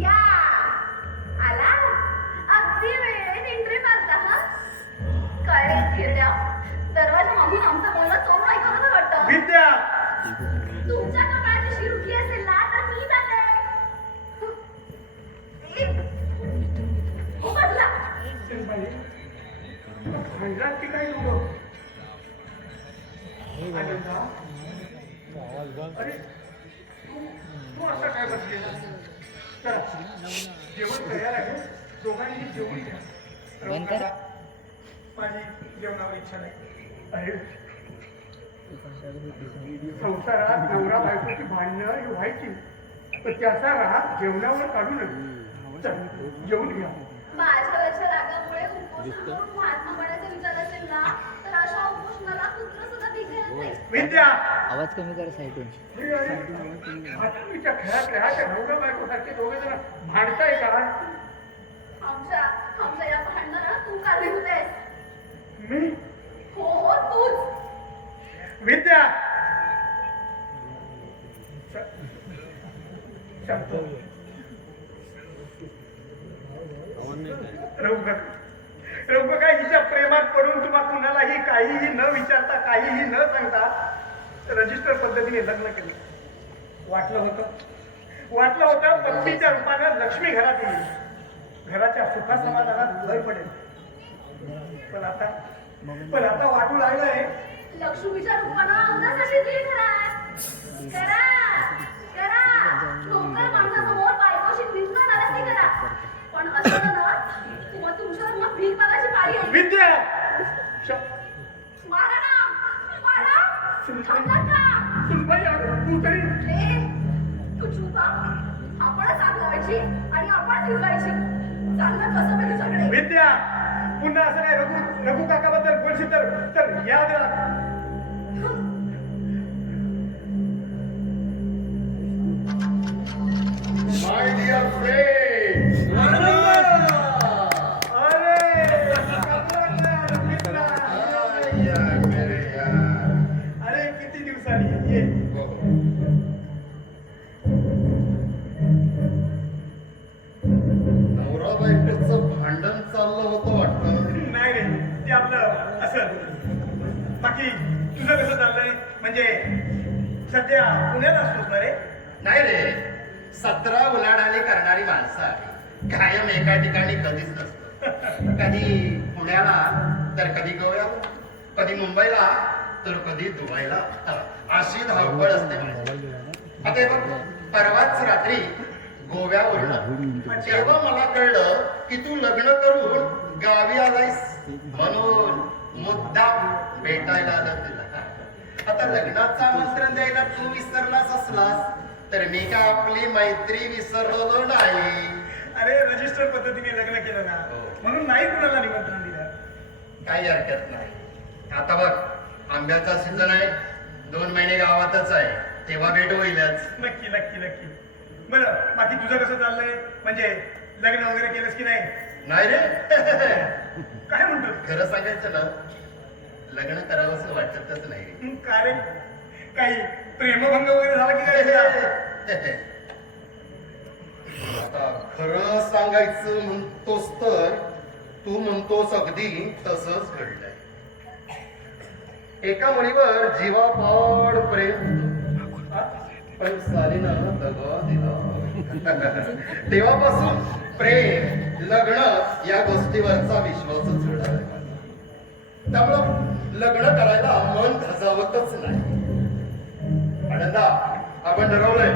या आला अगदी वेळेत एंट्री मारता. हा काय रे खेरड्या, दरवाजा मागून आमचं बोलणं चोरून ऐकवलं वाटतं. विद्या, तुमच्या कपाळाची शिर उठली असेल ना तर मी जाते. हो बाजूला. भांडणात की काय लोक? अरे तू असा काय बसलेला? चला, जेवण तयार आहे. दोघांनी जेवून घ्या. बंद कर. माझी जेवणावर इच्छा नाही. अरे संसारात नवरा बायकोची भांडणं ही व्हायची, तर त्याचा राग जेवणावर काढू नये. चल, जेवून घ्या. माझ्यावरच्या रागामुळे उपोषण करून महात्मा बनायचा विचार असेल ना तर अशा उपोषणाला सूत्र सुद्धा दिसेल नाही. विद्या, आवाज कमी कर साईडून. हे अरे, आठवीच्या खेळात राहायच्या नवरा बायकोसारखे दोघे जण भांडताय का? आमच्या या भांडणाला तू कारणीभूत आहेस. मी? हो तूच. विद्या, शांत. रघु काय हिच्या प्रेमात पडून तुम्हा कुणालाही काहीही न विचारता काहीही न सांगता रजिस्टर पद्धतीने लग्न केले. वाटलं होतं पत्नीच्या रूपानं लक्ष्मी घरात येईल, घराच्या सुखा समाधानात भर पडेल. पण आता वाटू लागलंय लक्ष्मीच्या रूपानं उन्हात अशी दिली घरात. करा नोकर माणसासमोर बायकोशी निंदा नाराजगी करा. पण असं ना तुम्हा तुमच्यावर मग भीक मागायची पाळी आहे. विद्या मारा ना मारा. थांबलात का? सुनबाई अगं तू तरी ए, तू चूप हा. आपणच आग लावायची आणि आपणच विरवायची. चाललं कसं म्हणजे सगळे. विद्या पुन्हा असं काय रघु काकाबद्दल बोलशील तर याद राख. माय डिअर फ्रेंड अरे किती दिवसांनी ये. नवरा बायकोचं भांडण चाललं होतं वाटतं. नाही रे ते आपलं असं. बाकी तुझं कसं चाललंय? म्हणजे सध्या पुण्यात असतोस ना रे? नाही रे, 17 उलाढाली करणारी माणसं आहे. कायम एका ठिकाणी कधीच नसतं. कधी पुण्याला तर कधी गोव्याला, कधी मुंबईला तर कधी दुबईला. अशी धावपळ असते माझी. आता हे बघ, परवाच रात्री गोव्यावरून जेव्हा मला कळलं की तू लग्न करून गावी आलायस, म्हणून मुद्दाम भेटायला आलं तुला. आता लग्नाचं आमंत्रण द्यायला तू विसरलास असलास तर मी का आपली मैत्री विसरलो नाही. अरे रजिस्टर पद्धतीने लग्न केलं ना, म्हणून नाही कुणाला निमंत्रण दिलं. काही हरकत नाही. आता बघ, आंब्याचा सीझन आहे, 2 महिने गावातच आहे, तेव्हा भेट होईलच. नक्की नक्की नक्की. बरं बाकी तुझं कसं चाललंय? म्हणजे लग्न वगैरे केलंस की नाही? नाही रे, काय म्हणतो? खरं सांगायचं ना, लग्न करावंसं वाटतच नाही. का रे? काही प्रेमभंग वगैरे झाला की काय तुला? आता खरं सांगायचं म्हणतोस तर तू म्हणतोस अगदी तसंच घडलंय. एका मुलीवर जीवापाड प्रेम होतं. पण सालीनं दगा दिला. तेव्हापासून प्रेम लग्न या गोष्टीवरचा विश्वासच उडाला. त्यामुळं लग्न करायला मन धजावतच नाही. आनंदा, आपण ठरवलंय,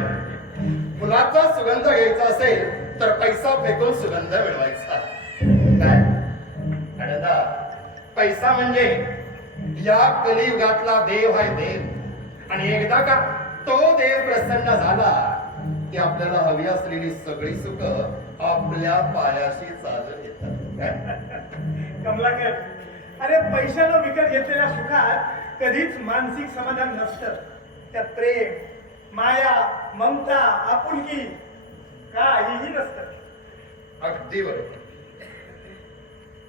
फुलाचा सुगंध घ्यायचा असेल तर पैसा फेकून सुगंध मिळवायचा. काय आनंदा, पैसा म्हणजे या कलियुगातला देव आहे देव. आणि एकदा का तो देव प्रसन्न झाला की आपल्याला हवी असलेली सगळी सुख आपल्या पायाशी चालत येतात. कमलाकर, अरे पैशानं विकत घेतलेल्या सुखात कधीच मानसिक समाधान नसतं. त्यात प्रेम, माया, ममता, आपुलकी काहीही नसतं. अगदी बरोबर.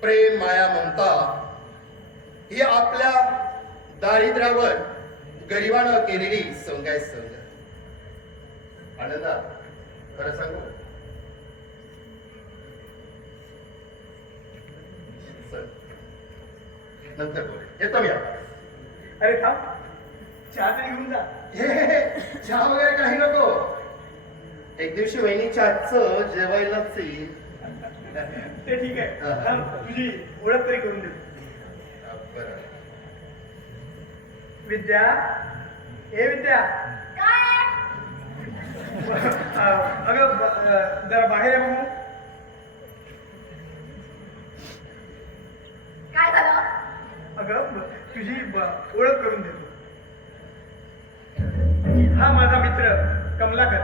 प्रेम, माया, ममता ही आपल्या दारिद्र्यावर गरिबानं केलेली सोंगाय सोंग. आनंदा, खरं सांगू, चल, नंतर बोल. येतो मी आता. अरे थांब, चहा तरी घेऊन जा. हे, चहा वगैरे काही नको. एक दिवशी वहिनीच्या हातचं जेवायलाच येईल. ते ठीक आहे. थांब, तुझी ओळख तरी करून दे. बरं. विद्या, ए विद्या, काय? अगं जरा बाहेर आहे बघू. काय झालं? अगं तुझी ओळख करून देतो. हा माझा मित्र कमलाकर.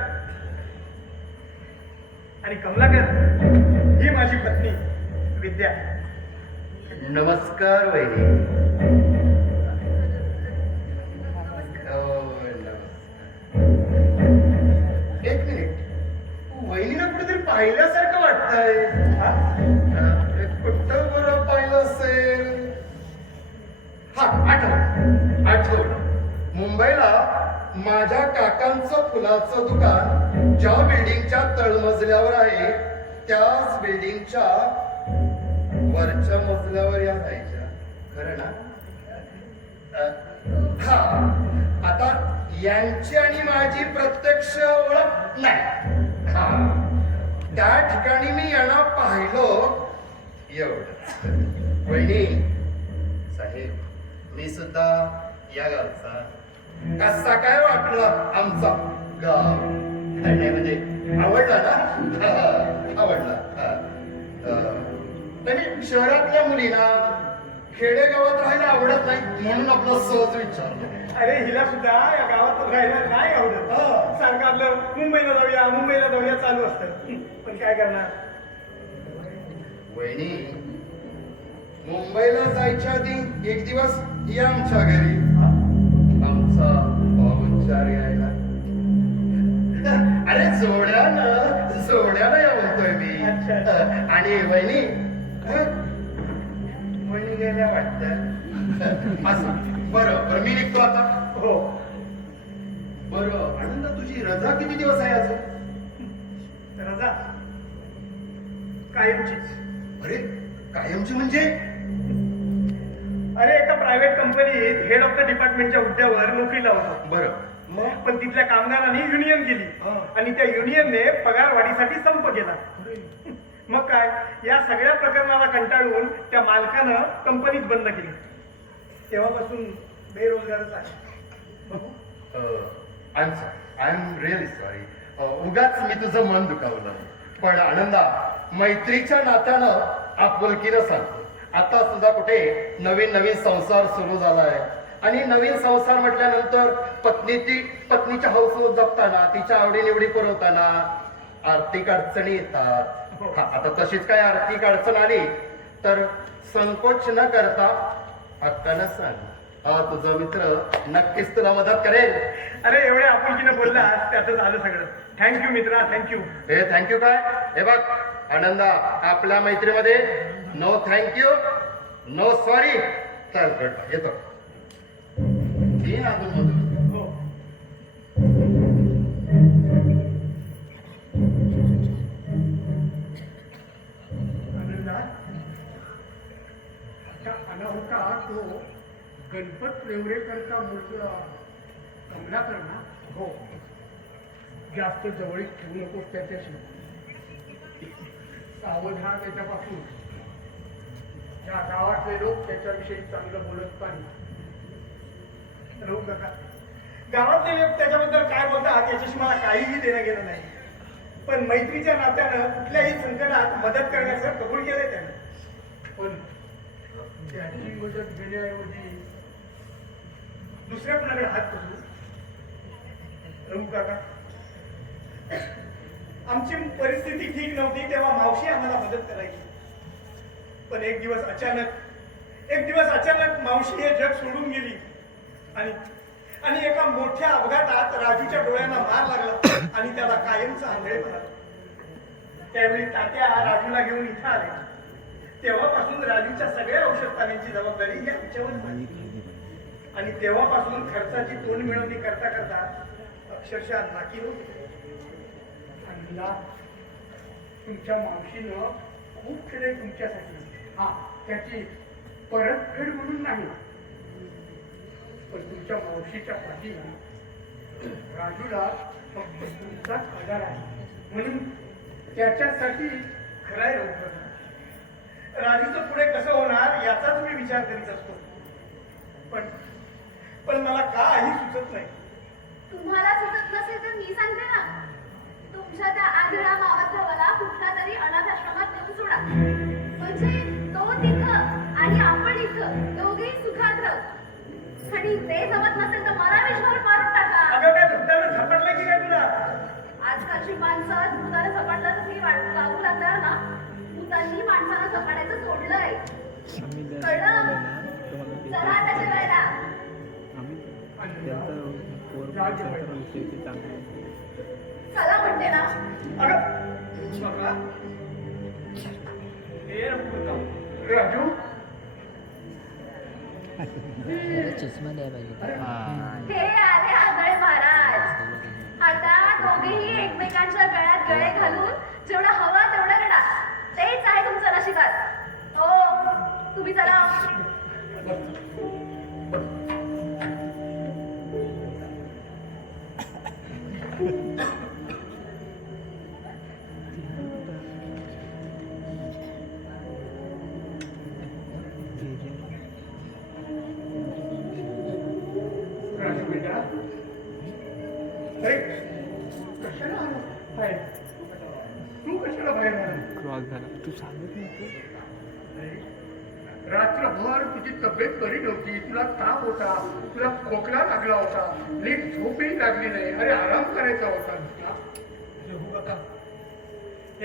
आणि कमलाकर ही माझी पत्नी विद्या. नमस्कार वहिनी. एक मिनिट, वहिनीला कुठेतरी पाहिल्यासारखं वाटतंय. कुठं बरं पाहिलं असेल? हा, आठवलं. मुंबईला माझ्या काकांचं फुलाचं दुकान ज्या बिल्डिंगच्या तळमजल्यावर आहे त्याच बिल्डिंगच्या वरच्या मजल्यावर या जायच्या खरं ना हा आता यांची आणि माझी प्रत्यक्ष ओळख नाही हा त्या ठिकाणी मी यांना पाहिलो एवढं वहिनी साहेब मी सुद्धा या गावचा कसा काय वाटला आमचा गाव नाही म्हणजे आवडला ना आवडला तरी शहरातल्या मुलींना खेडेगावात राहायला आवडत नाही म्हणून आपला सहज विचारलं अरे हिला सुद्धा या गावात राहायला नाही आवडत सारखं आपलं मुंबईला जाऊया चालू असतं पण काय करणार वहिनी मुंबईला जायच्या आधी एक दिवस या आमच्या घरी आमचा पाहुणचार यायला अरे जोड्यानं या म्हणतोय मी आणि वहिनी वहिनी गेल्या वाटत असं बरं मी निघतो आता हो बरं आनंद तुझी रजा किती दिवस आहे अजून रजा कायमचीच अरे कायमची म्हणजे अरे एका प्रायव्हेट कंपनीत हेड ऑफ द डिपार्टमेंटच्या हुद्द्यावर नोकरीला होतो बरं मग पण तिथल्या कामगारांनी युनियन केली आणि त्या युनियनने पगार वाढीसाठी संप केला मग काय या सगळ्या प्रकरणाला कंटाळून त्या मालकानं कंपनीच बंद केली तेव्हापासून बेरोजगारच आहे आय एम रिअली सॉरी उगाच मी तुझं मन दुखावलं पण आनंदा मैत्रीच्या नात्यानं आपुलकीनं सांगतो आता सुद्धा कुठे नवीन संसार सुरू झालाय आणि नवीन संसार म्हटल्यानंतर पत्नीच्या हौस जपताना तिच्या आवडीनिवडी पुरवताना आर्थिक अडचणी येतात आता तशीच काय आर्थिक अडचण आली तर संकोच न करता हक्कानं सांग तुझा मित्र नक्कीच तुला मदत करेल अरे एवढे आपुलकीनं बोलला त्यातच आलं सगळं थँक्यू मित्रा थँक्यू हे थँक्यू काय हे बघ आनंदा आपल्या मैत्रीमध्ये नो थँक्यू नो सॉरी चल गट येतो येईन अजून हो आनंदा आता आला होता तो गणपत रेवरेकरचा मुलगा कमलाकर ना हो जास्त जवळीक ठेवू नकोस त्याच्याशी सावधान त्याच्यापासून या गावातले लोक त्याच्याविषयी चांगलं बोलत नाही राहू नका गावातले लोक त्याच्याबद्दल काय बोलतात याच्याशी मला काहीही देणं घेणं नाही पण मैत्रीच्या नात्यानं कुठल्याही संकटात मदत करण्याचं कबूल केलंय त्यानं पण त्याची मदत घेण्याऐवजी दुसऱ्या कुणाकडे हात पसरू राहू काका आमची परिस्थिती ठीक नव्हती तेव्हा मावशी आम्हाला मदत करायची पण एक दिवस अचानक मावशी हे जग सोडून गेली आणि एका मोठ्या अपघातात राजूच्या डोळ्यांना मार लागला आणि त्याला कायमचा आंधळे झाला त्यावेळी तात्या राजूला घेऊन इथं आले तेव्हापासून राजूच्या सगळ्या औषध पाण्याची जबाबदारी या आमच्यावर झाली आणि तेव्हापासून खर्चाची तोंड मिळवणी करता करता अक्षरशः नाकी होती आणि तुमच्या मावशीनं खूप केले तुमच्यासाठी हा त्याची परतफेड म्हणून नाही पण तुमच्या मावशीच्या पाठीला राजूला फक्त तुमचाच आधार आहे म्हणून त्याच्यासाठी खराय राजूचं पुढे कसं होणार याचाच मी विचार करीत असतो पण मला काही सुचत नाही तुम्हाला सुचत नसेल तर मी सांगते ना तुमच्या त्या आंधळा मावस भावाला कुठला तरी अनाथ आश्रमात नेऊन सोडा म्हणजे तो तिथं आणि आपण इथं दोघेही सुखात राहू आणि ते जमत नसेल तर मला विश्वास मारून टाका अगं काय भूतानं झपटलं की काय तुला आजकालची माणसं भूताने झपाटलं तर लागू लागणार ना भूतांनी माणसाला झपाटायचं सोडलंय कळलं चला आता जेवायला चला म्हणते ना राजू चष्मा द्यायला पाहिजे हे आले आंधळे महाराज आता दोघेही एकमेकांच्या गळ्यात गळे घालून जेवढं हवं तेवढं रडा तेच आहे तुमचं नशिबात हो तुम्ही चला. राजू बेटा अरे कशाला आला बाहेर? तू कशाला बाहेर आला? तू सांगत नाही रात्रभर तुझी तब्येत बरी नव्हती, तुला ताप होता, तुला खोकला लागला होता, नीट झोपही लागली नाही. अरे आराम करायचा होता नुसता. रघु काका,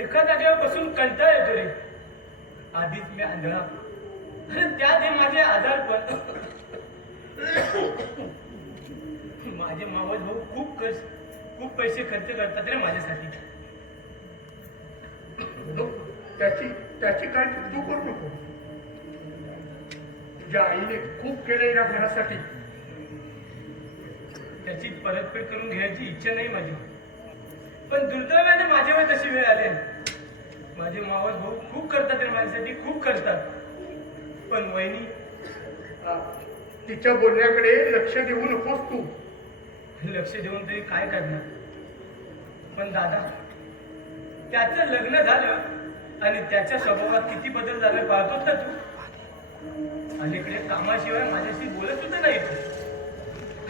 एका जागेवर बसून कंटाळ येतो रे. आधीच मी आंधळा आणि त्यात हे माझे आजारपण. माझे मावस भाऊ खूप पैसे खर्च करतात रे माझ्यासाठी. त्याची काय तू करू नको. तुझ्या आईने खूप केलंय या घरासाठी. त्याची परतफेड करून घ्यायची इच्छा नाही माझी, पण दुर्दैवाने माझ्यावर तशी वेळ आली. माझे मावस भाऊ खूप करतात रे माझ्यासाठी, खूप करतात. पण वहिनी, तिच्या बोलण्याकडे लक्ष देऊ नकोस तू. लक्ष देऊन तरी काय करणार. पण दादा, त्याचं लग्न झालं आणि त्याच्या स्वभावात किती बदल झाले पाहतोस ना तू. अलीकडे कामाशिवाय माझ्याशी बोलत सुद्धा नाही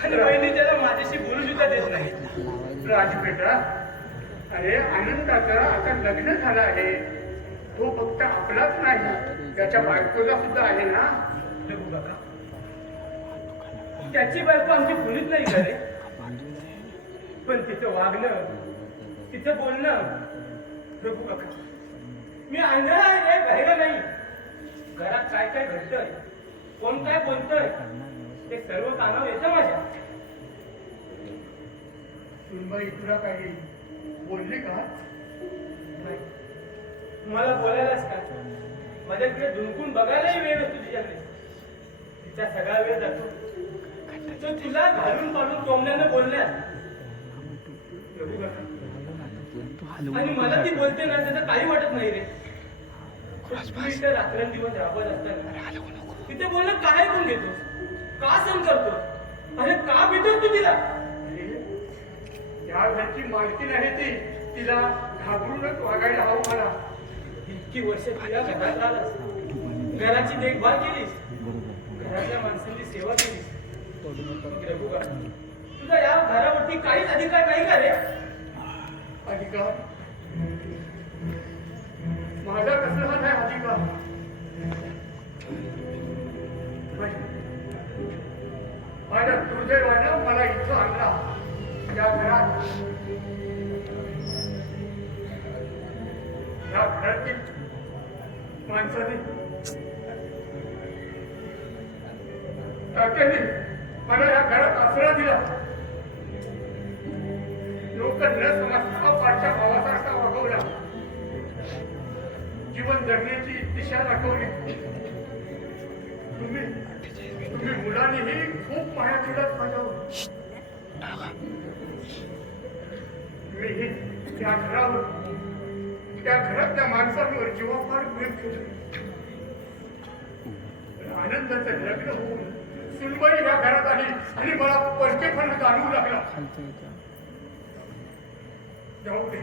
आणि बहिणी त्याला माझ्याशी बोलू सुद्धा देत नाही. राजू बेटा, अरे आनंदाचं आता लग्न झालं आहे. तो फक्त आपलाच नाही, त्याच्या बायकोला सुद्धा आहे ना. रघु काका, त्याची बायको आमची बोलीत नाही का रे? पण तिचं वागणं, तिचं बोलणं. रघु काका, मी आंधळा आहे, बहिरा नाही. घरात काय काय घडतंय, कोण काय बोलतोय, ते सर्व कानावर येतं माझ्या. सुनबाई तुला काही बोलली का? नाही, मला बोलायलाच का? माझ्याकडे धुंकून बघायलाही वेळ नसतो तिच्याकडे. तिचा सगळा वेळ जातो तो तुला घालून पाडून टोमण्यानं बोलण्यात. रघु काका, आणि मला ती बोलते ना, त्याचं काही वाटत नाही रे. तू इथे रात्रंदिवस राबत असताना तिथे बोलणं काय ऐकून घेतोस? का सण करतो? अरे का भेटतोस तू तिला? या घरची मालकीण आहे ती, तिला घाबरूनच वागायला हवं मला. इतकी वर्ष तिला घरात राहिलास, घराची देखभाल केलीस, घरातल्या माणसांची सेवा केलीस. रघु काका, तुझा या घरावरती काहीच अधिकार नाही का रे? अधिकार माझा कसला आहे अधिकार? माझ्या दुर्दैवानं मला इथं आणला. या घरातील माणसाने तात्याने मला या घरात आसरा दिला. लोक न समजता पाठच्या भावासारखा वागवला. जीवन जगण्याची दिशा दाखवली. तुम्ही मुलांनीही खूप माया केलात माझ्यावर. मीही त्या घरावर, त्या घरातल्या माणसांवर जीवापाड प्रेम केलं. आनंदाचं लग्न होऊन सुनबाई या घरात आली आणि मला परकेपणा जाणवू लागला. जाऊ दे,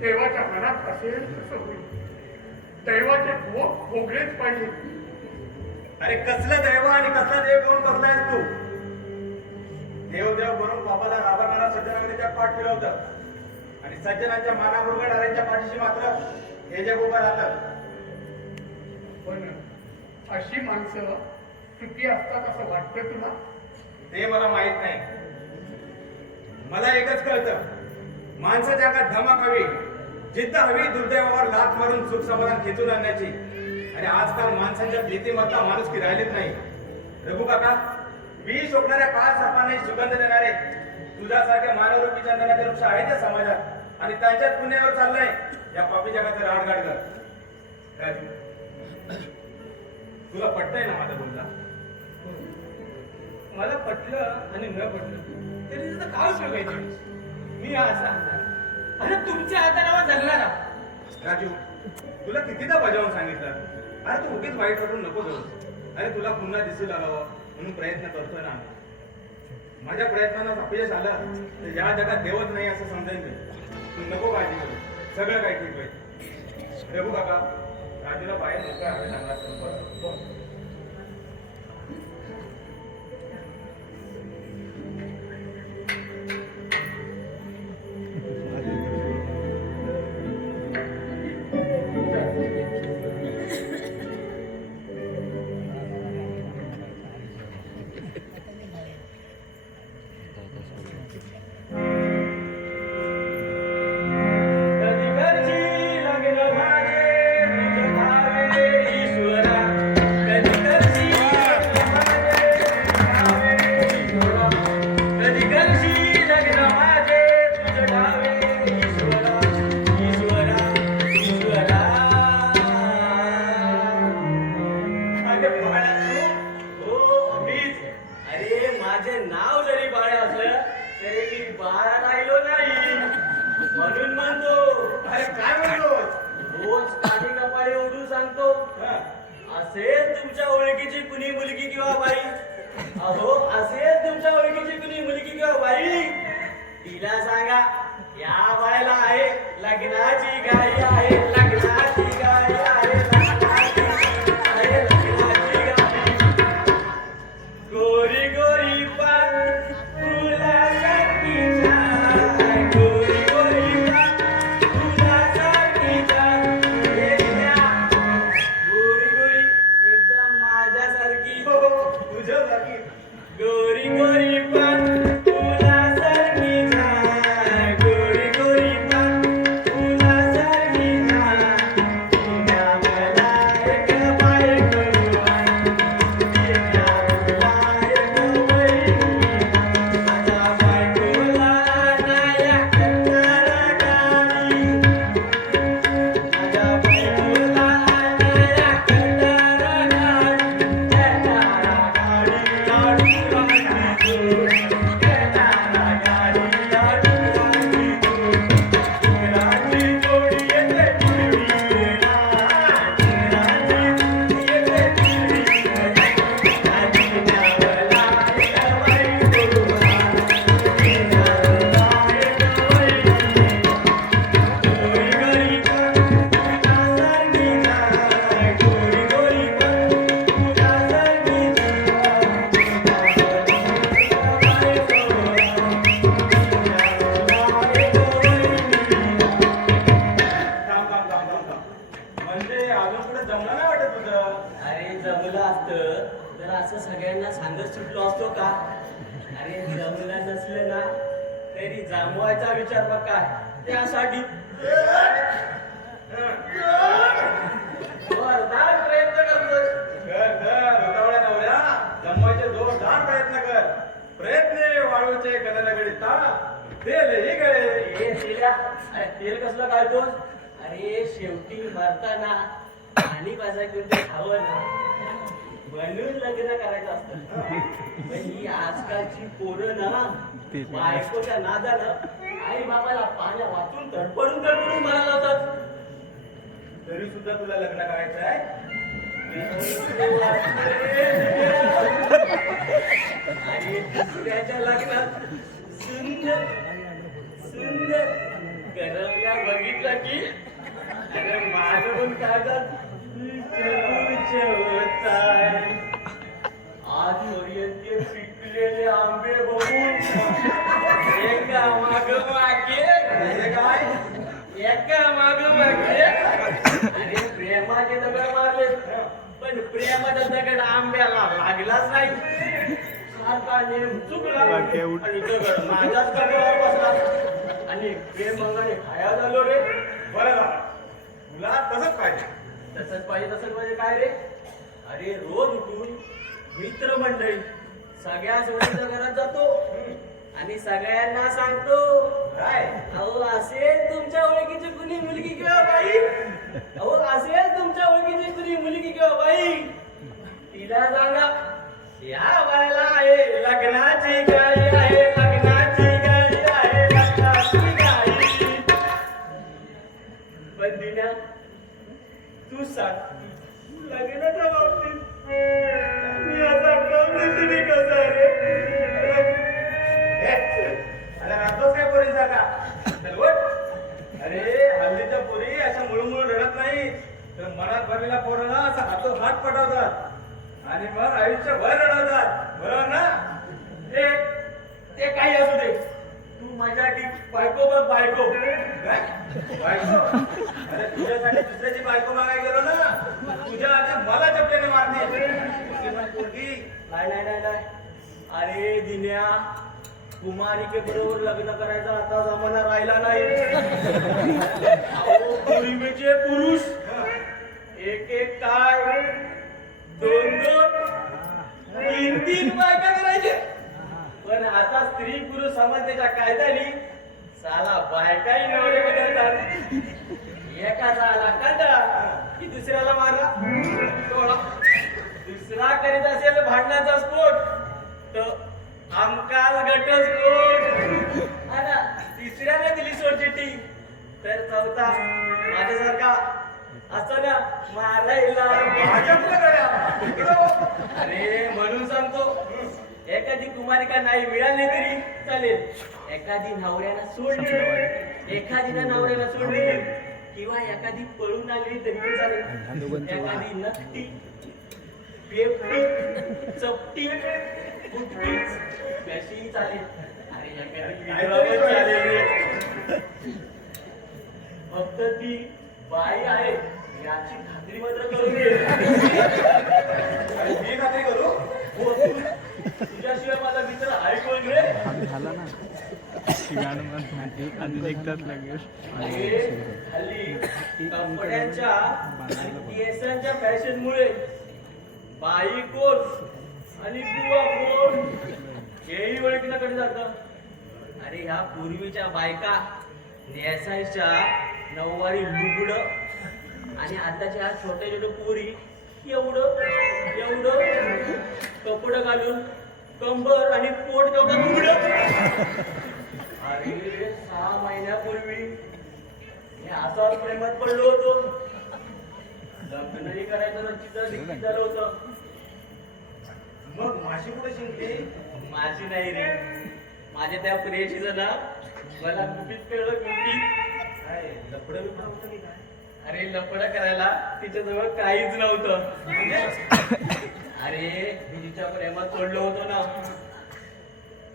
देवाच्या मनात असेल तसं होईल. दैवाचे भोग भोगलेच पाहिजे. अरे कसलं दैव आणि कसला देव घेऊन बसलायस तू? देव बनून बाबाला घाबरणारा सज्जनामध्ये जग पाठ फिरवतं आणि सज्जनांच्या माना मुरगळणाऱ्यांच्या पाठीशी मात्र हे जग उभं राहतं. पण अशी माणसं चुकी असतात असं वाटतं तुला? ते मला माहित नाही. मला एकच कळतं, माणसाच्या अंगात धमक हवी, जिद्द हवी, दुर्दैवावर लाथ मारून सुख समाधान खेचून आणण्याची. आणि आजकाल माणसांच्या भीतीमत्ता माणुसकी राहिलीच नाही. रघु काका, विष ओढणाऱ्या काळ सापांना सुगंध देणारे तुझ्यासारख्या मानवरूपी चंदनाचे वृक्ष आहेत या समाजात आणि त्यांच्याच पुण्यावर चाललंय या पापी जगाचं राडगाड कर. राजू, तुला पटतंय ना माझं बोलणं? मला पटलं आणि न पटलं तरी त्याचा काय उपयोग आहे? मी असा आणि तुमच्या आधारावर जगणारा. राजू, तुला कितीदा बजावून सांगितलं अरे तू उगीच वाईट वाटून नको जाऊ. अरे तुला पुन्हा दिसू लागावं म्हणून प्रयत्न करतोय ना. माझ्या प्रयत्नांना अपयश आलं तर या जगात देवच नाही असं समजेल मी. तू नको काळजी करू, सगळं काही ठीक होईल. रघु काका राजूला बाहेर नको आहे सांगा. जामवायचा विचार बघ काय त्यासाठी जोरदार प्रयत्न करतोय. जमवायचे जोरदार प्रयत्न कर. प्रयत्न वाळूचे कण्याला गडीता तेल ही गळे. तेल कसलं काढतोस? अरे शेवटी मरताना पाणी पाजायचं ते खावं ना म्हणून लग्न करायचं असतं. पण ही आजकालची पोरं ना बायकोच्या नादानं आई बाबाला पाण्या वाचून तडपडून मारायला लावतात. तरी सुद्धा तुला लग्न करायचं आहे. आणि दुसऱ्याच्या लग्नात सुंदर सुंदर करवल्या बघितलं की अरे मागून कागद आजपर्यंत पिकलेले आंबे बघून एका माग मागे एका माग मागे अरे प्रेमाचे दगड मारले पण प्रेमाचा दगड आंब्याला लागलाच नाही. सारखा नेम चुकला आणि दगड माझ्याच कडेवर बसला आणि प्रेम मंगाने खाया झालो रे. बरं झालं तुला तसंच पाहिजे. तसंच पाहिजे काय रे? अरे रोज उठून मित्रमंडळी सगळ्या सोडीच्या घरात जातो आणि सगळ्यांना सांगतो काय अहो असेल तुमच्या ओळखीची कुणी मुलगी किंवा बाई, अहो असेल तुमच्या ओळखीची कुणी मुलगी किंवा बाई, तिला सांगा या बायला आहे लग्नाची गाई आहे, लग्नाची गाई आहे, लग्नाची गाई. पण दिल्या तू सांग लग्नाच्या बाबतीत मी असा कम नशिबी कसा रे? अरे राहतोच काय पोरींचा का चल उठ. अरे हल्लीच्या पोरी अशा मुळमुळ रडत नाही तर मनात भरलेला पोराला असा हात पटवतात आणि मग आयुष्यभर रडवतात, बरोबर ना? ते काही असू दे, तू माझ्यासाठी बायको बघ बायको. काय? बायको? अरे तुझ्यासाठी दुसऱ्याची बायको मागायला गेलो ना, तुझ्या आधी मला चपल्याने मारणे. पोरगी नाही. अरे दिन्या, कुमारिके बरोबर लग्न करायचा आता जमाना राहिला नाही. अहो, पूर्वीचे पुरुष एक काय 2 3 बायका करायचे, पण आता स्त्री पुरुष समानतेच्या कायद्याने साला बायकाही नवरे बदलतात. एकाचा आला कंटाळा की दुसऱ्याला मारला तोडा. दुसरा करीत असेल भांडणाचा स्फोट तर आमकाल घटस्फोट. आता तिसऱ्याने दिली सोडचिठ्ठी तर चौथा माझ्यासारखा असं ना मारायला. अरे म्हणून सांगतो, एखादी कुमारिका नाही मिळाली तरी चालेल, एखादी नवऱ्याला सोडली, एखादीला नवऱ्याला सोडली किंवा एखादी पळून आली तरी चालेल, एखादी नकटी पेपटी चपटी बुटकी कशी चालेल. अरे एखादी चालेल, फक्त ती बाई आहे याची खात्री मात्र करून घे. अरे मी खात्री करू? हो, तुझ्याशिवाय माझा मित्र ऐकून घे. हल्ली कपड्यांच्या आणि केसांच्या फॅशनमुळे बाई कोण आणि बुवा कोण हेही ओळखण्याकडे जातं. अरे ह्या पूर्वीच्या बायका नेसायच्या नऊवारी लुगडं आणि आताच्या ह्या छोट्या छोट्या पोरी एवढं कपडं घालून कंबर आणि पोट तेवढं लुगडं. अरे 6 महिन्यापूर्वी मी असाच प्रेमात पडलो होतो, लग्नही करायचं नक्कीच झालं होतं. मग माझी कुठे शिंकते? माझी नाही रे, माझ्या त्या प्रियशीचं ना मला गुपित कळलं, गुपित. काय लफडं बिफडं होतं की काय? अरे लफडं करायला तिच्याजवळ काहीच नव्हतं. अरे मी तिच्या प्रेमात पडलो होतो ना,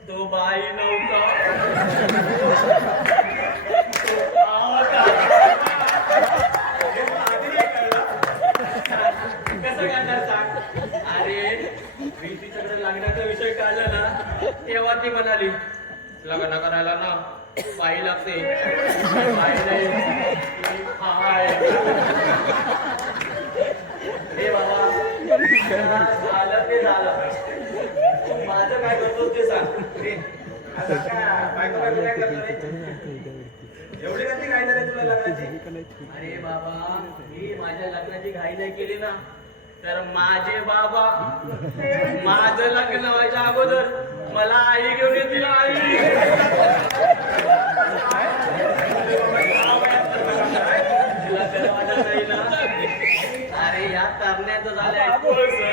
तो बाई नव्हता, तो होता. कसं काढणार सांग? अरे मी तिच्याकडे लग्नाचा विषय काढला ना, तेव्हा ती म्हणाली लग्न करायला ना बाई लागते. बाई नाही, ती हाय. हे बाबा, झालं ते झालं, तू माझं काय करतो ते सांग. रे, आता बायको काय करतो रे? एवढी कशी काय झाली तुला लग्नाची? अरे बाबा, मी माझ्या लग्नाची घाई नाही केली ना, तर माझे बाबा माझं लग्न व्हायच्या अगोदर मला आई घेऊन येतील. आई लग्न माझं नाही ना. अरे या तरण्याचं झालंय कोळसं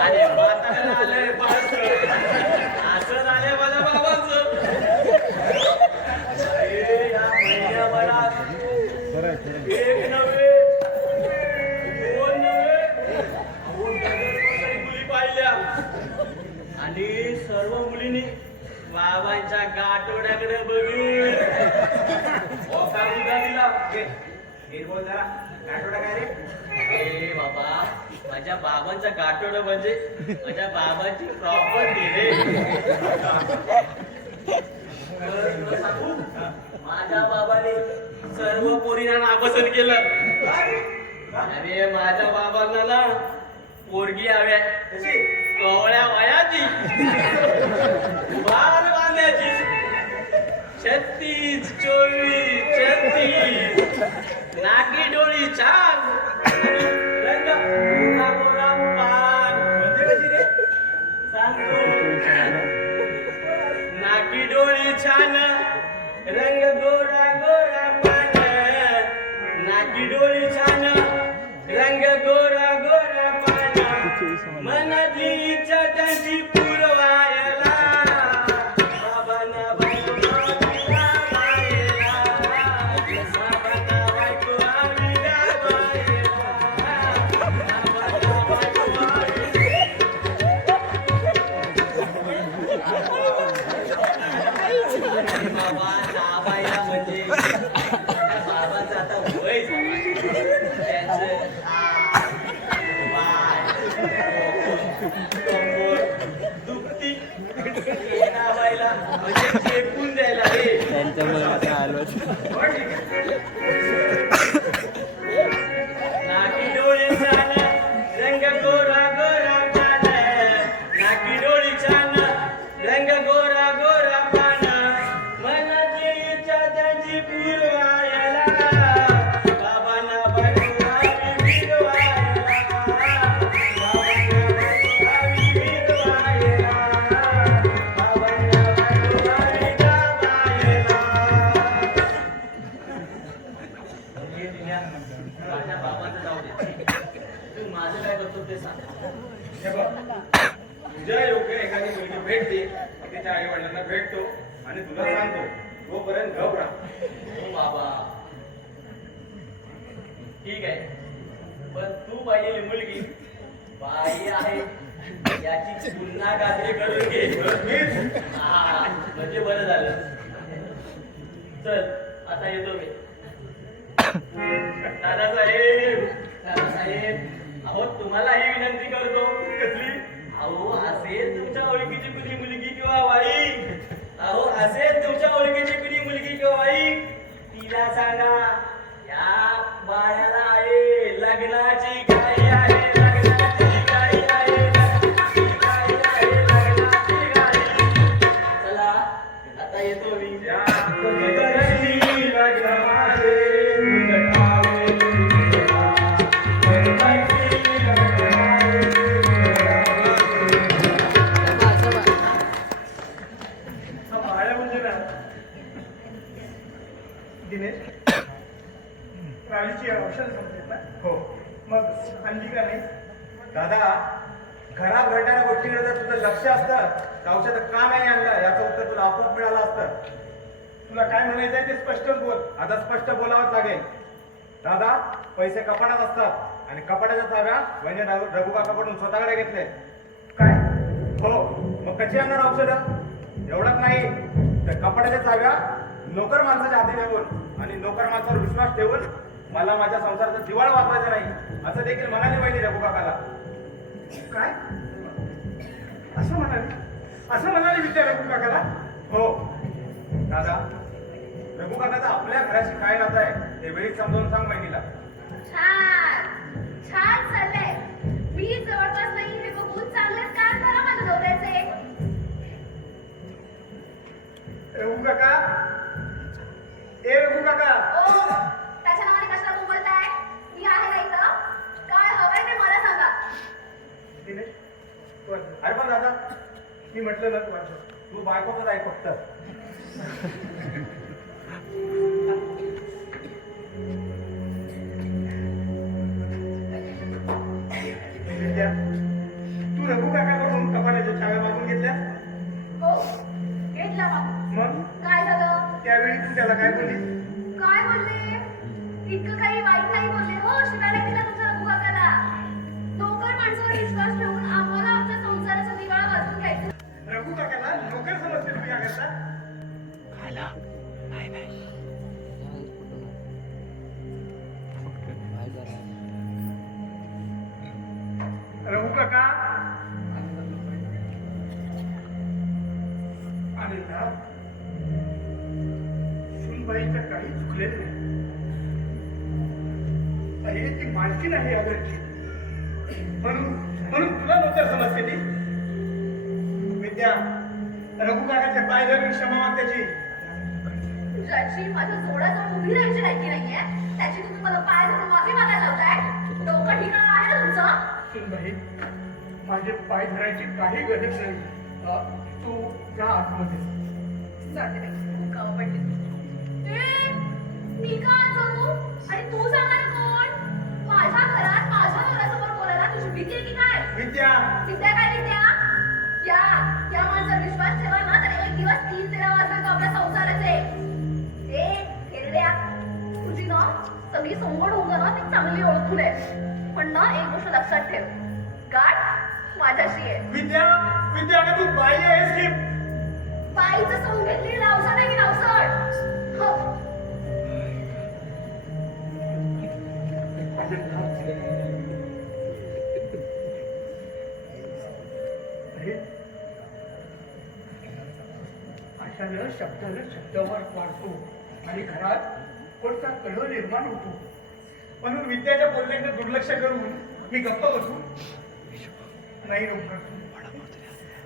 आणि म्हाताऱ्याला आलंय बाळसं. असं झालंय माझ्या बाबांचं. अरे या महिन्याभरात एक नव्हे, 2 नव्हे, 2 मुली पाहिल्या आणि सर्व मुलींनी बाबांच्या गाठोड्याकडे बघून होकार सुद्धा दिला. हे बोल जरा, आठवडा काय रे? अरे बाबा, माझ्या बाबांचा गाठोडा म्हणजे माझ्या बाबांची प्रॉपर्टी रे. तुला सांगू, माझ्या बाबाने सर्व पोरींना नापसंत केलं. अरे माझ्या बाबांना ना पोरगी हव्या कशी? कवळ्या वयाची, बाल बांधायची, 36, 24, 36, नाकी डोळी छान, रंग गोरा गोरा पान. म्हणजे कशी रे? सांगतो, नाकी डोळी छान, रंग गोरा गोरा पान, नाकी डोळी छान, करायचं दुखती नावायला म्हणजे चेपून द्यायला रे त्यांच्या मुलाचा आलोच नाकी डोळे छान रंग गोरा गोरा पान नाकी डोळी छान रंग गोरा गोरा पान मनाची इच्छा त्यांची पुरवायला बाबांना बघावी फिरवायला बाबांना बघावी फिरवायला बाबांना बघावी गावायला माझ्या बाबांचं जाऊ दे तू माझं काय करतो ते सांग हे बघ, तुझ्या योग्य एखादी मुलगी भेटते की तिच्या आई वडिलांना भेटतो आणि तुला सांगतो तोपर्यंत घबरा. हो बाबा ठीक आहे पण तू पाहिलेली मुलगी बाई आहे याची पुन्हा गाजरी करून घे हा म्हणजे बरं झालं चल आता येतो मी दादासाहेब अहो तुम्हाला ही विनंती करतो कसली अहो असेल तुमच्या ओळखीची कुणी मुलगी किंवा बाई अहो असेल तुमच्या ओळखीची कुणी मुलगी किंवा बाई तिला सांगा या बाळाला आहे लग्नाची घाई आहे लग्नाची घाई आहे लग्नाची घाई आहे लग्नाची घाई चला आता येतो मी या कधी लग्न माझे दिनेश रावीची औषध संपलेत ना हो मग आणली का नाही दादा घरात घडणाऱ्या गोष्टीकडे जर तुझं लक्ष असतं तर औषध का नाही आणलं याचं उत्तर तुला आपोआप मिळालं असतं. तुला काय म्हणायचंय ते स्पष्ट बोल. आता स्पष्ट बोलावंच लागेल. दादा पैसे कपाटात असतात आणि कपाटाच्या चाव्या वहिनी रघु काकाकडून स्वतःकडे घेतले. काय हो मग कशी आणणार औषधं एवढंच नाही तर कपाटाच्या चाव्या नोकर माणसाच्या हाती देऊन आणि नोकर माणसावर विश्वास ठेवून मला माझ्या संसाराचा दिवाळ वाचवायचा नाही असं देखील म्हणाले वहिनी रघु काकाला. काय असं म्हणाले विचार रघु काकाला. हो दादा रघु काकाचा आपल्या घराशी काय नातं आहे ते वेळीच समजावून सांग बहिणीला. छान छान चाललंय मी जवळपास नाही हे बघून चांगलेच काम करा माझ्या नवऱ्याचे रघु काका ए रघु काका ओ त्याच्या नावाने कशाला बोलताय मी आहे ना इथं काय हवंय ते मला सांगा दिनेश तू वाच. अरे पण दादा मी म्हटलं ना तू वाच. तू बायकोच आहे फक्त. विद्या, तू रघु काकाकडून कपाटाच्या चाव्या मागून घेतल्या हो घेतला बाबा मग काय झालं त्यावेळी तू त्याला काय बोलली काय बोलले इतकं काही वाईट नाही बोलले हो शिवाय दिला तुमच्या रघु काकाला नोकर माणसावर विश्वास ठेवून आम्हाला आमच्या संसाराचा दिवाळा वाजवून घ्यायचा रघु काकाला नोकर समजते तुम्ही या करता रघु काका आणि ना सुनबाईचं काही चुकलेलं नाही अरे ती मालकी नाही या घरची म्हणून तुला नोकर समजते ती विद्या रघु काकाच्या पाय धरून क्षमा माग त्याची ज्याची माझ्या जोडाजवळ उभी राहायची लायकी नाहीये त्याची तुम्ही मला पाय धरून माफी मागायला लावताय डोकं ठिकाण आहे ना तुमचं सुनबाई माझे पाय धरायची काही गरज नाही तू जा आतमध्ये जाते बाई, खूप कामं पडली. ए, मी का आज जाऊ? आणि तू सांगणार कोण? माझ्या घरात माझ्या नवऱ्यासमोर बोलायला तुझी भीती आहे की काय? विद्या विद्या काय विद्या? या माणसावर विश्वास ठेवा ना तर एक दिवस 3-13 वाजता आपल्या संसाराचे. ए, हेरड्या, तुझी ना सगळी संगड होऊन ना ती चांगली ओळखून आहे. पण ना एक गोष्ट लक्षात ठेव. गाठ माझ्याशी आहे. विद्या विद्या अगं तू बाई आहेस की बाईचं सोंग घेतली नावसड आहे की नावसड? हो. माझे अरे अशानं शब्दानं शब्दावर वाढतो आणि घरात कोणता कलह निर्माण होतो. म्हणून विद्याच्या बोलण्याकडे दुर्लक्ष करून मी गप्प बसू नाही डॉक्टर.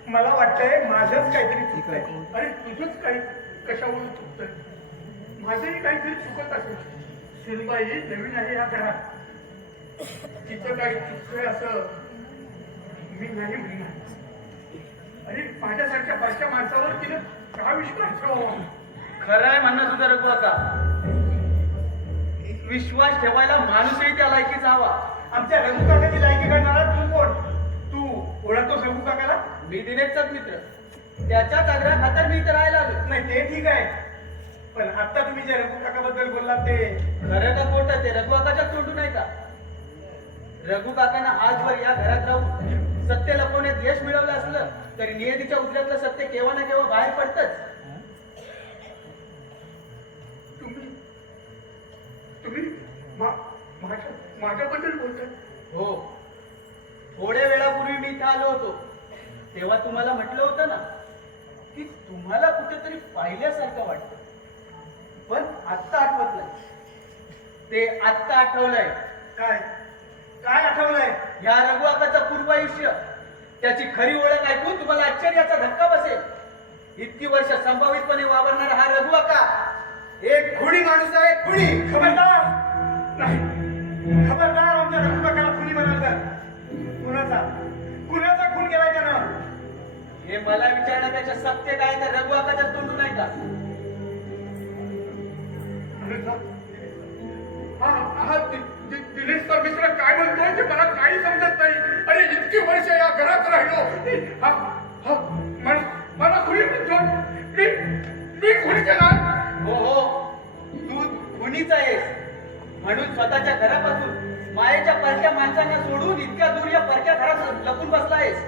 मला वाटतंय माझंच काहीतरी चुकतंय. अरे तुझंच काही कशावरून चुकतंय. माझंही काहीतरी चुकत असेल. सुनबाई नवीन आहे या घरात. तिचं काही चुकतंय असं मी नाही म्हणणार. अरे माझ्यासारख्या बारक्या माणसावर तिने का विश्वास ठेवावा. खरं आहे म्हणणं तुझं रघु काका. विश्वास ठेवायला माणूसही त्या लायकीचा हवा. आमच्या रघु काकाची लायकी करणारा तू कोण? तू ओळखतोस रघु काकाला? मी दिनेशचाच मित्र. त्याच्याच आग्रहा खातर मी इथे राहायला आलो. नाही ते ठीक आहे, पण आता तुम्ही जे रघु काकाबद्दल बोललात ते खरं का खोटं ते रघु काकाच्या तोंडून नाही का? रघु काकांना आजवर या घरात राहून सत्य लपवण्यात यश मिळवलं असलं तरी नियतीच्या उतऱ्यातलं सत्य केव्हा ना केव्हा बाहेर पडतंच. तुम्ही माझ्याबद्दल बोलता. हो, थोड्या वेळापूर्वी मी इथं आलो होतो तेव्हा तुम्हाला म्हटलं होतं ना की तुम्हाला कुठेतरी पाहिल्यासारखं वाटतं, पण आत्ता आठवत नाही. ते आत्ता आठवलंय. काय काय आठवलंय? या रघु काकाचं पूर्वायुष्य, त्याची खरी ओळख ऐकून तुम्हाला आश्चर्याचा धक्का बसेल. इतकी वर्ष संभावितपणे वावरणारा हा रघु काका एक खुणी माणूस आहे. खुणी. खबरदार नाही, खबरदार. आमच्या रघु काकाला खुनी म्हणाल तर कुणाचा कुणाचा खून केलाय त्यानं? हे मला विचारण्यापेक्षा सत्य काय तर रघु काकाच्या तोंडून नाही का? दिनेशचा मित्र काय म्हणतोय ते मला काही समजत नाही. अरे इतकी वर्ष या घरात राहिलो. मला खुनी म्हणतो. मी खुनी केला. हो हो, तू खुनीच आहेस. म्हणून स्वतःच्या घरापासून मायेच्या परक्या माणसांना सोडून इतक्या दूर या परक्या घरात लपून बसला आहेस.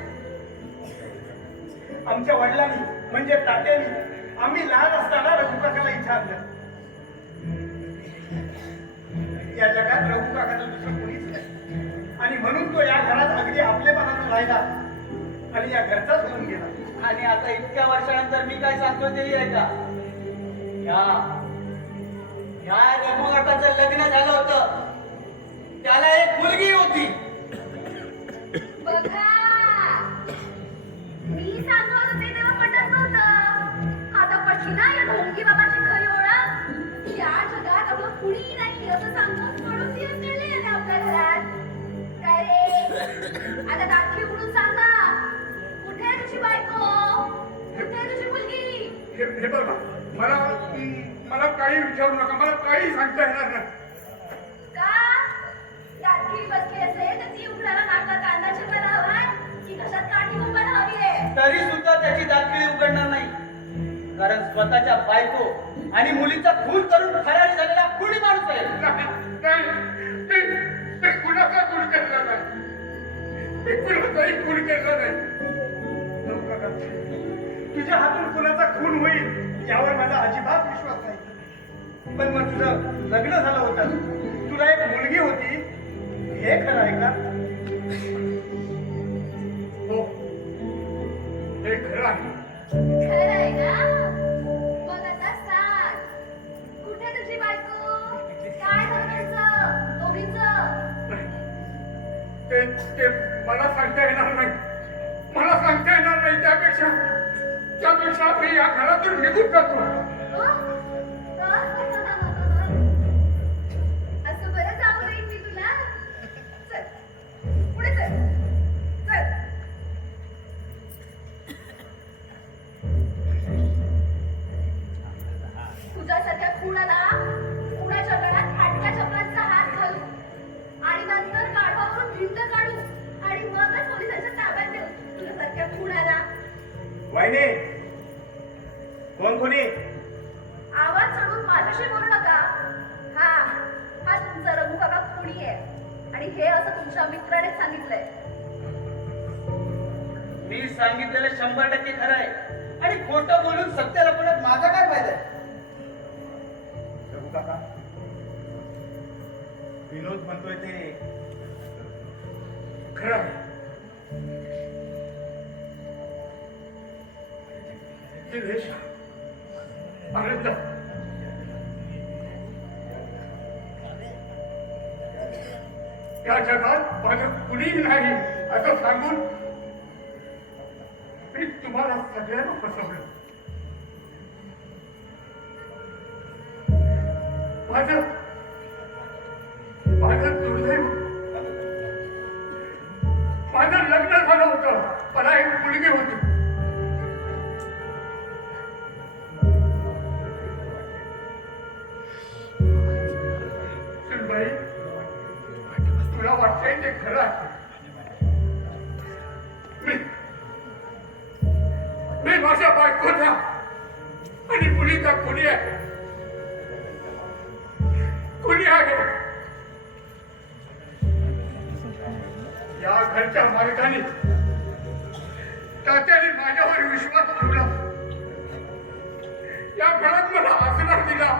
आमच्या वडिलांनी म्हणजे तात्यांनी आम्ही लहान असताना रघु काकाला इथं आणलं. या जगात रघु काकाचं दुसरं कोणीच नाही आणि म्हणून तो या घरात अगदी आपलेपणानं राहिला आणि या घरचाच होऊन गेला. आणि आता इतक्या वर्षानंतर मी काय सांगतो तेही आहे का? या रघु काकाचं लग्न झालं होतं, त्याला एक मुलगी होती. बघा, मी सांगत होते तेव्हा पटत नव्हतं. आता पटली ना या ढोंगी बाबाची खरी ओळख. या जगात आपलं कुणी नाही असं सांगून म्हणून ती उचलली आहे आपल्या घरात. काय रे, आता दाखली उघडून सांगा, कुठे आहे तुझी बायको? कुठे आहे तुझी मुलगी? हे बघा, मला काही विचारू नका. मला काही सांगता येणार नाही. का दाखली बसली असेल तर ती उघडायला नाका कांदा चिरवायला हवाय की कशात काठी उभायला हवी आहे? तरी सुद्धा त्याची दाखली उघडणार नाही, कारण स्वतःच्या बायको आणि मुलीचा खून करून फरारी झालेला खुनी माणूस आहे. मी कुणाचा खून केला नाही. मी कुणाचाही खून केला नाही. रघु काका, तुझ्या हातून कुणाचा खून होईल यावर माझा अजिबात विश्वास नाही. पण मग तुझं लग्न झालं होतं, तुला एक मुलगी होती, हे खरं आहे का? हो, हे खरं आहे. खरं आहे का? मग आता सांग, कुठे तुझी बायको? काय झालं त्यांचं दोघींचं? ते मला सांगता येणार नाही. मला सांगता येणार नाही. त्यापेक्षा मी या घरातून निघून जातो. असं बरं जाऊ देईन मी तुला. चल पुढे चल. चल. तुझ्यासारख्या खुणाला कुणाच्या गळ्यात फाटक्या चपलांचा हात घालू आणि नंतर गाढवावरून भिंत काढू आणि मगच पोलिसांच्या ताब्यात देऊ. तुझ्यासारख्या खुणाला वाहिनी, कोण कोणी? आवाज चढून माझ्याशी बोलू नका. हा तुमचा रघु काका खुणी आहे आणि हे असं तुमच्या मित्राने सांगितलंय. मी सांगितलेलं 100% खरं आहे आणि खोटं बोलून सत्य लपवण्यात माझा काय फायदा आहे? रघु काका, विनोद म्हणतोय ते खरं आहे दिनेश, आनंद, या जगात माझं कुणीही नाही असं सांगून मी तुम्हाला सगळ्यांना फसवलं. माझं दुर्दैव, माझं लग्न झालं होतं, मला एक मुलगी होती. सुनबाई, तुला वाटतंय ते खरं आहे. मी माझ्या बायकोचा आणि मुलीचा कुणी आहे, कुणी आहे. या घरच्या मालकाने तात्याने माझ्यावर विश्वास ठेवला, या घरात मला आसरा दिला,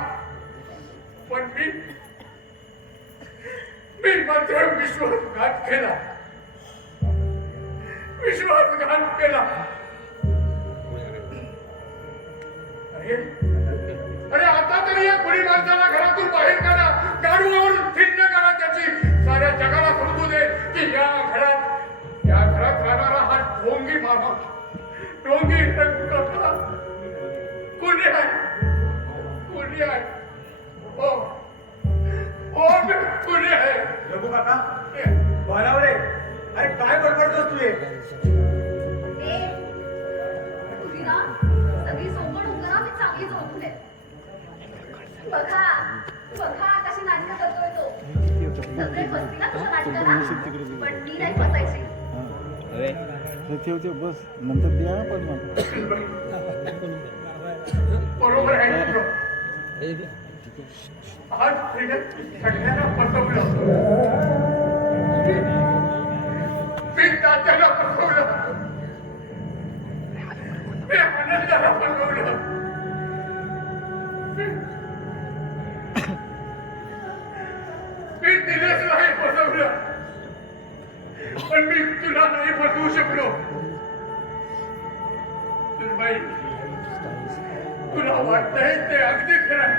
पण मी मात्र विश्वासघात केला, विश्वासघात केला. अरे आता तरी या कुणी माणसाला घरातून बाहेर काढा, गाडूवरून थिंड करा, त्याची साऱ्या जगाला समजू दे की या घरात राहणारा हा ढोंगी मामा, ढोंगी रंगकर्ता कुणी आहे, कुणी आहे. हो हो, कुणी आहे. रघु काका भानावर आहे. अरे काय बडबडतोस तू हे? तुझी ना सगळी सोंगण उंगरा मी चांगलीच ओळखून आहे. बघा बघा कशी नाटकं करतोय तो. सगळे फसतील ना तुझ्या नाटकाला, पण मी नाही फसायची. ठेव बस, नंतर द्या पण बरोबर आहे तुझं. आज सगळ्यांना फसवलं, मी तात्याला फसवलं, मी आनंदाला फसवलं, मी दिनेशलाही फसवलं, पण मी तुला नाही फसवू शकलो. सुनबाई, तुला वाटतंय ते अगदी खरं आहे.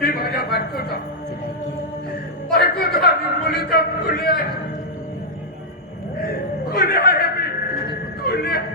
मी माझ्या बायकोचा आणि मुलीचा खुले आहे, खुले आहे, मी खुले आहे.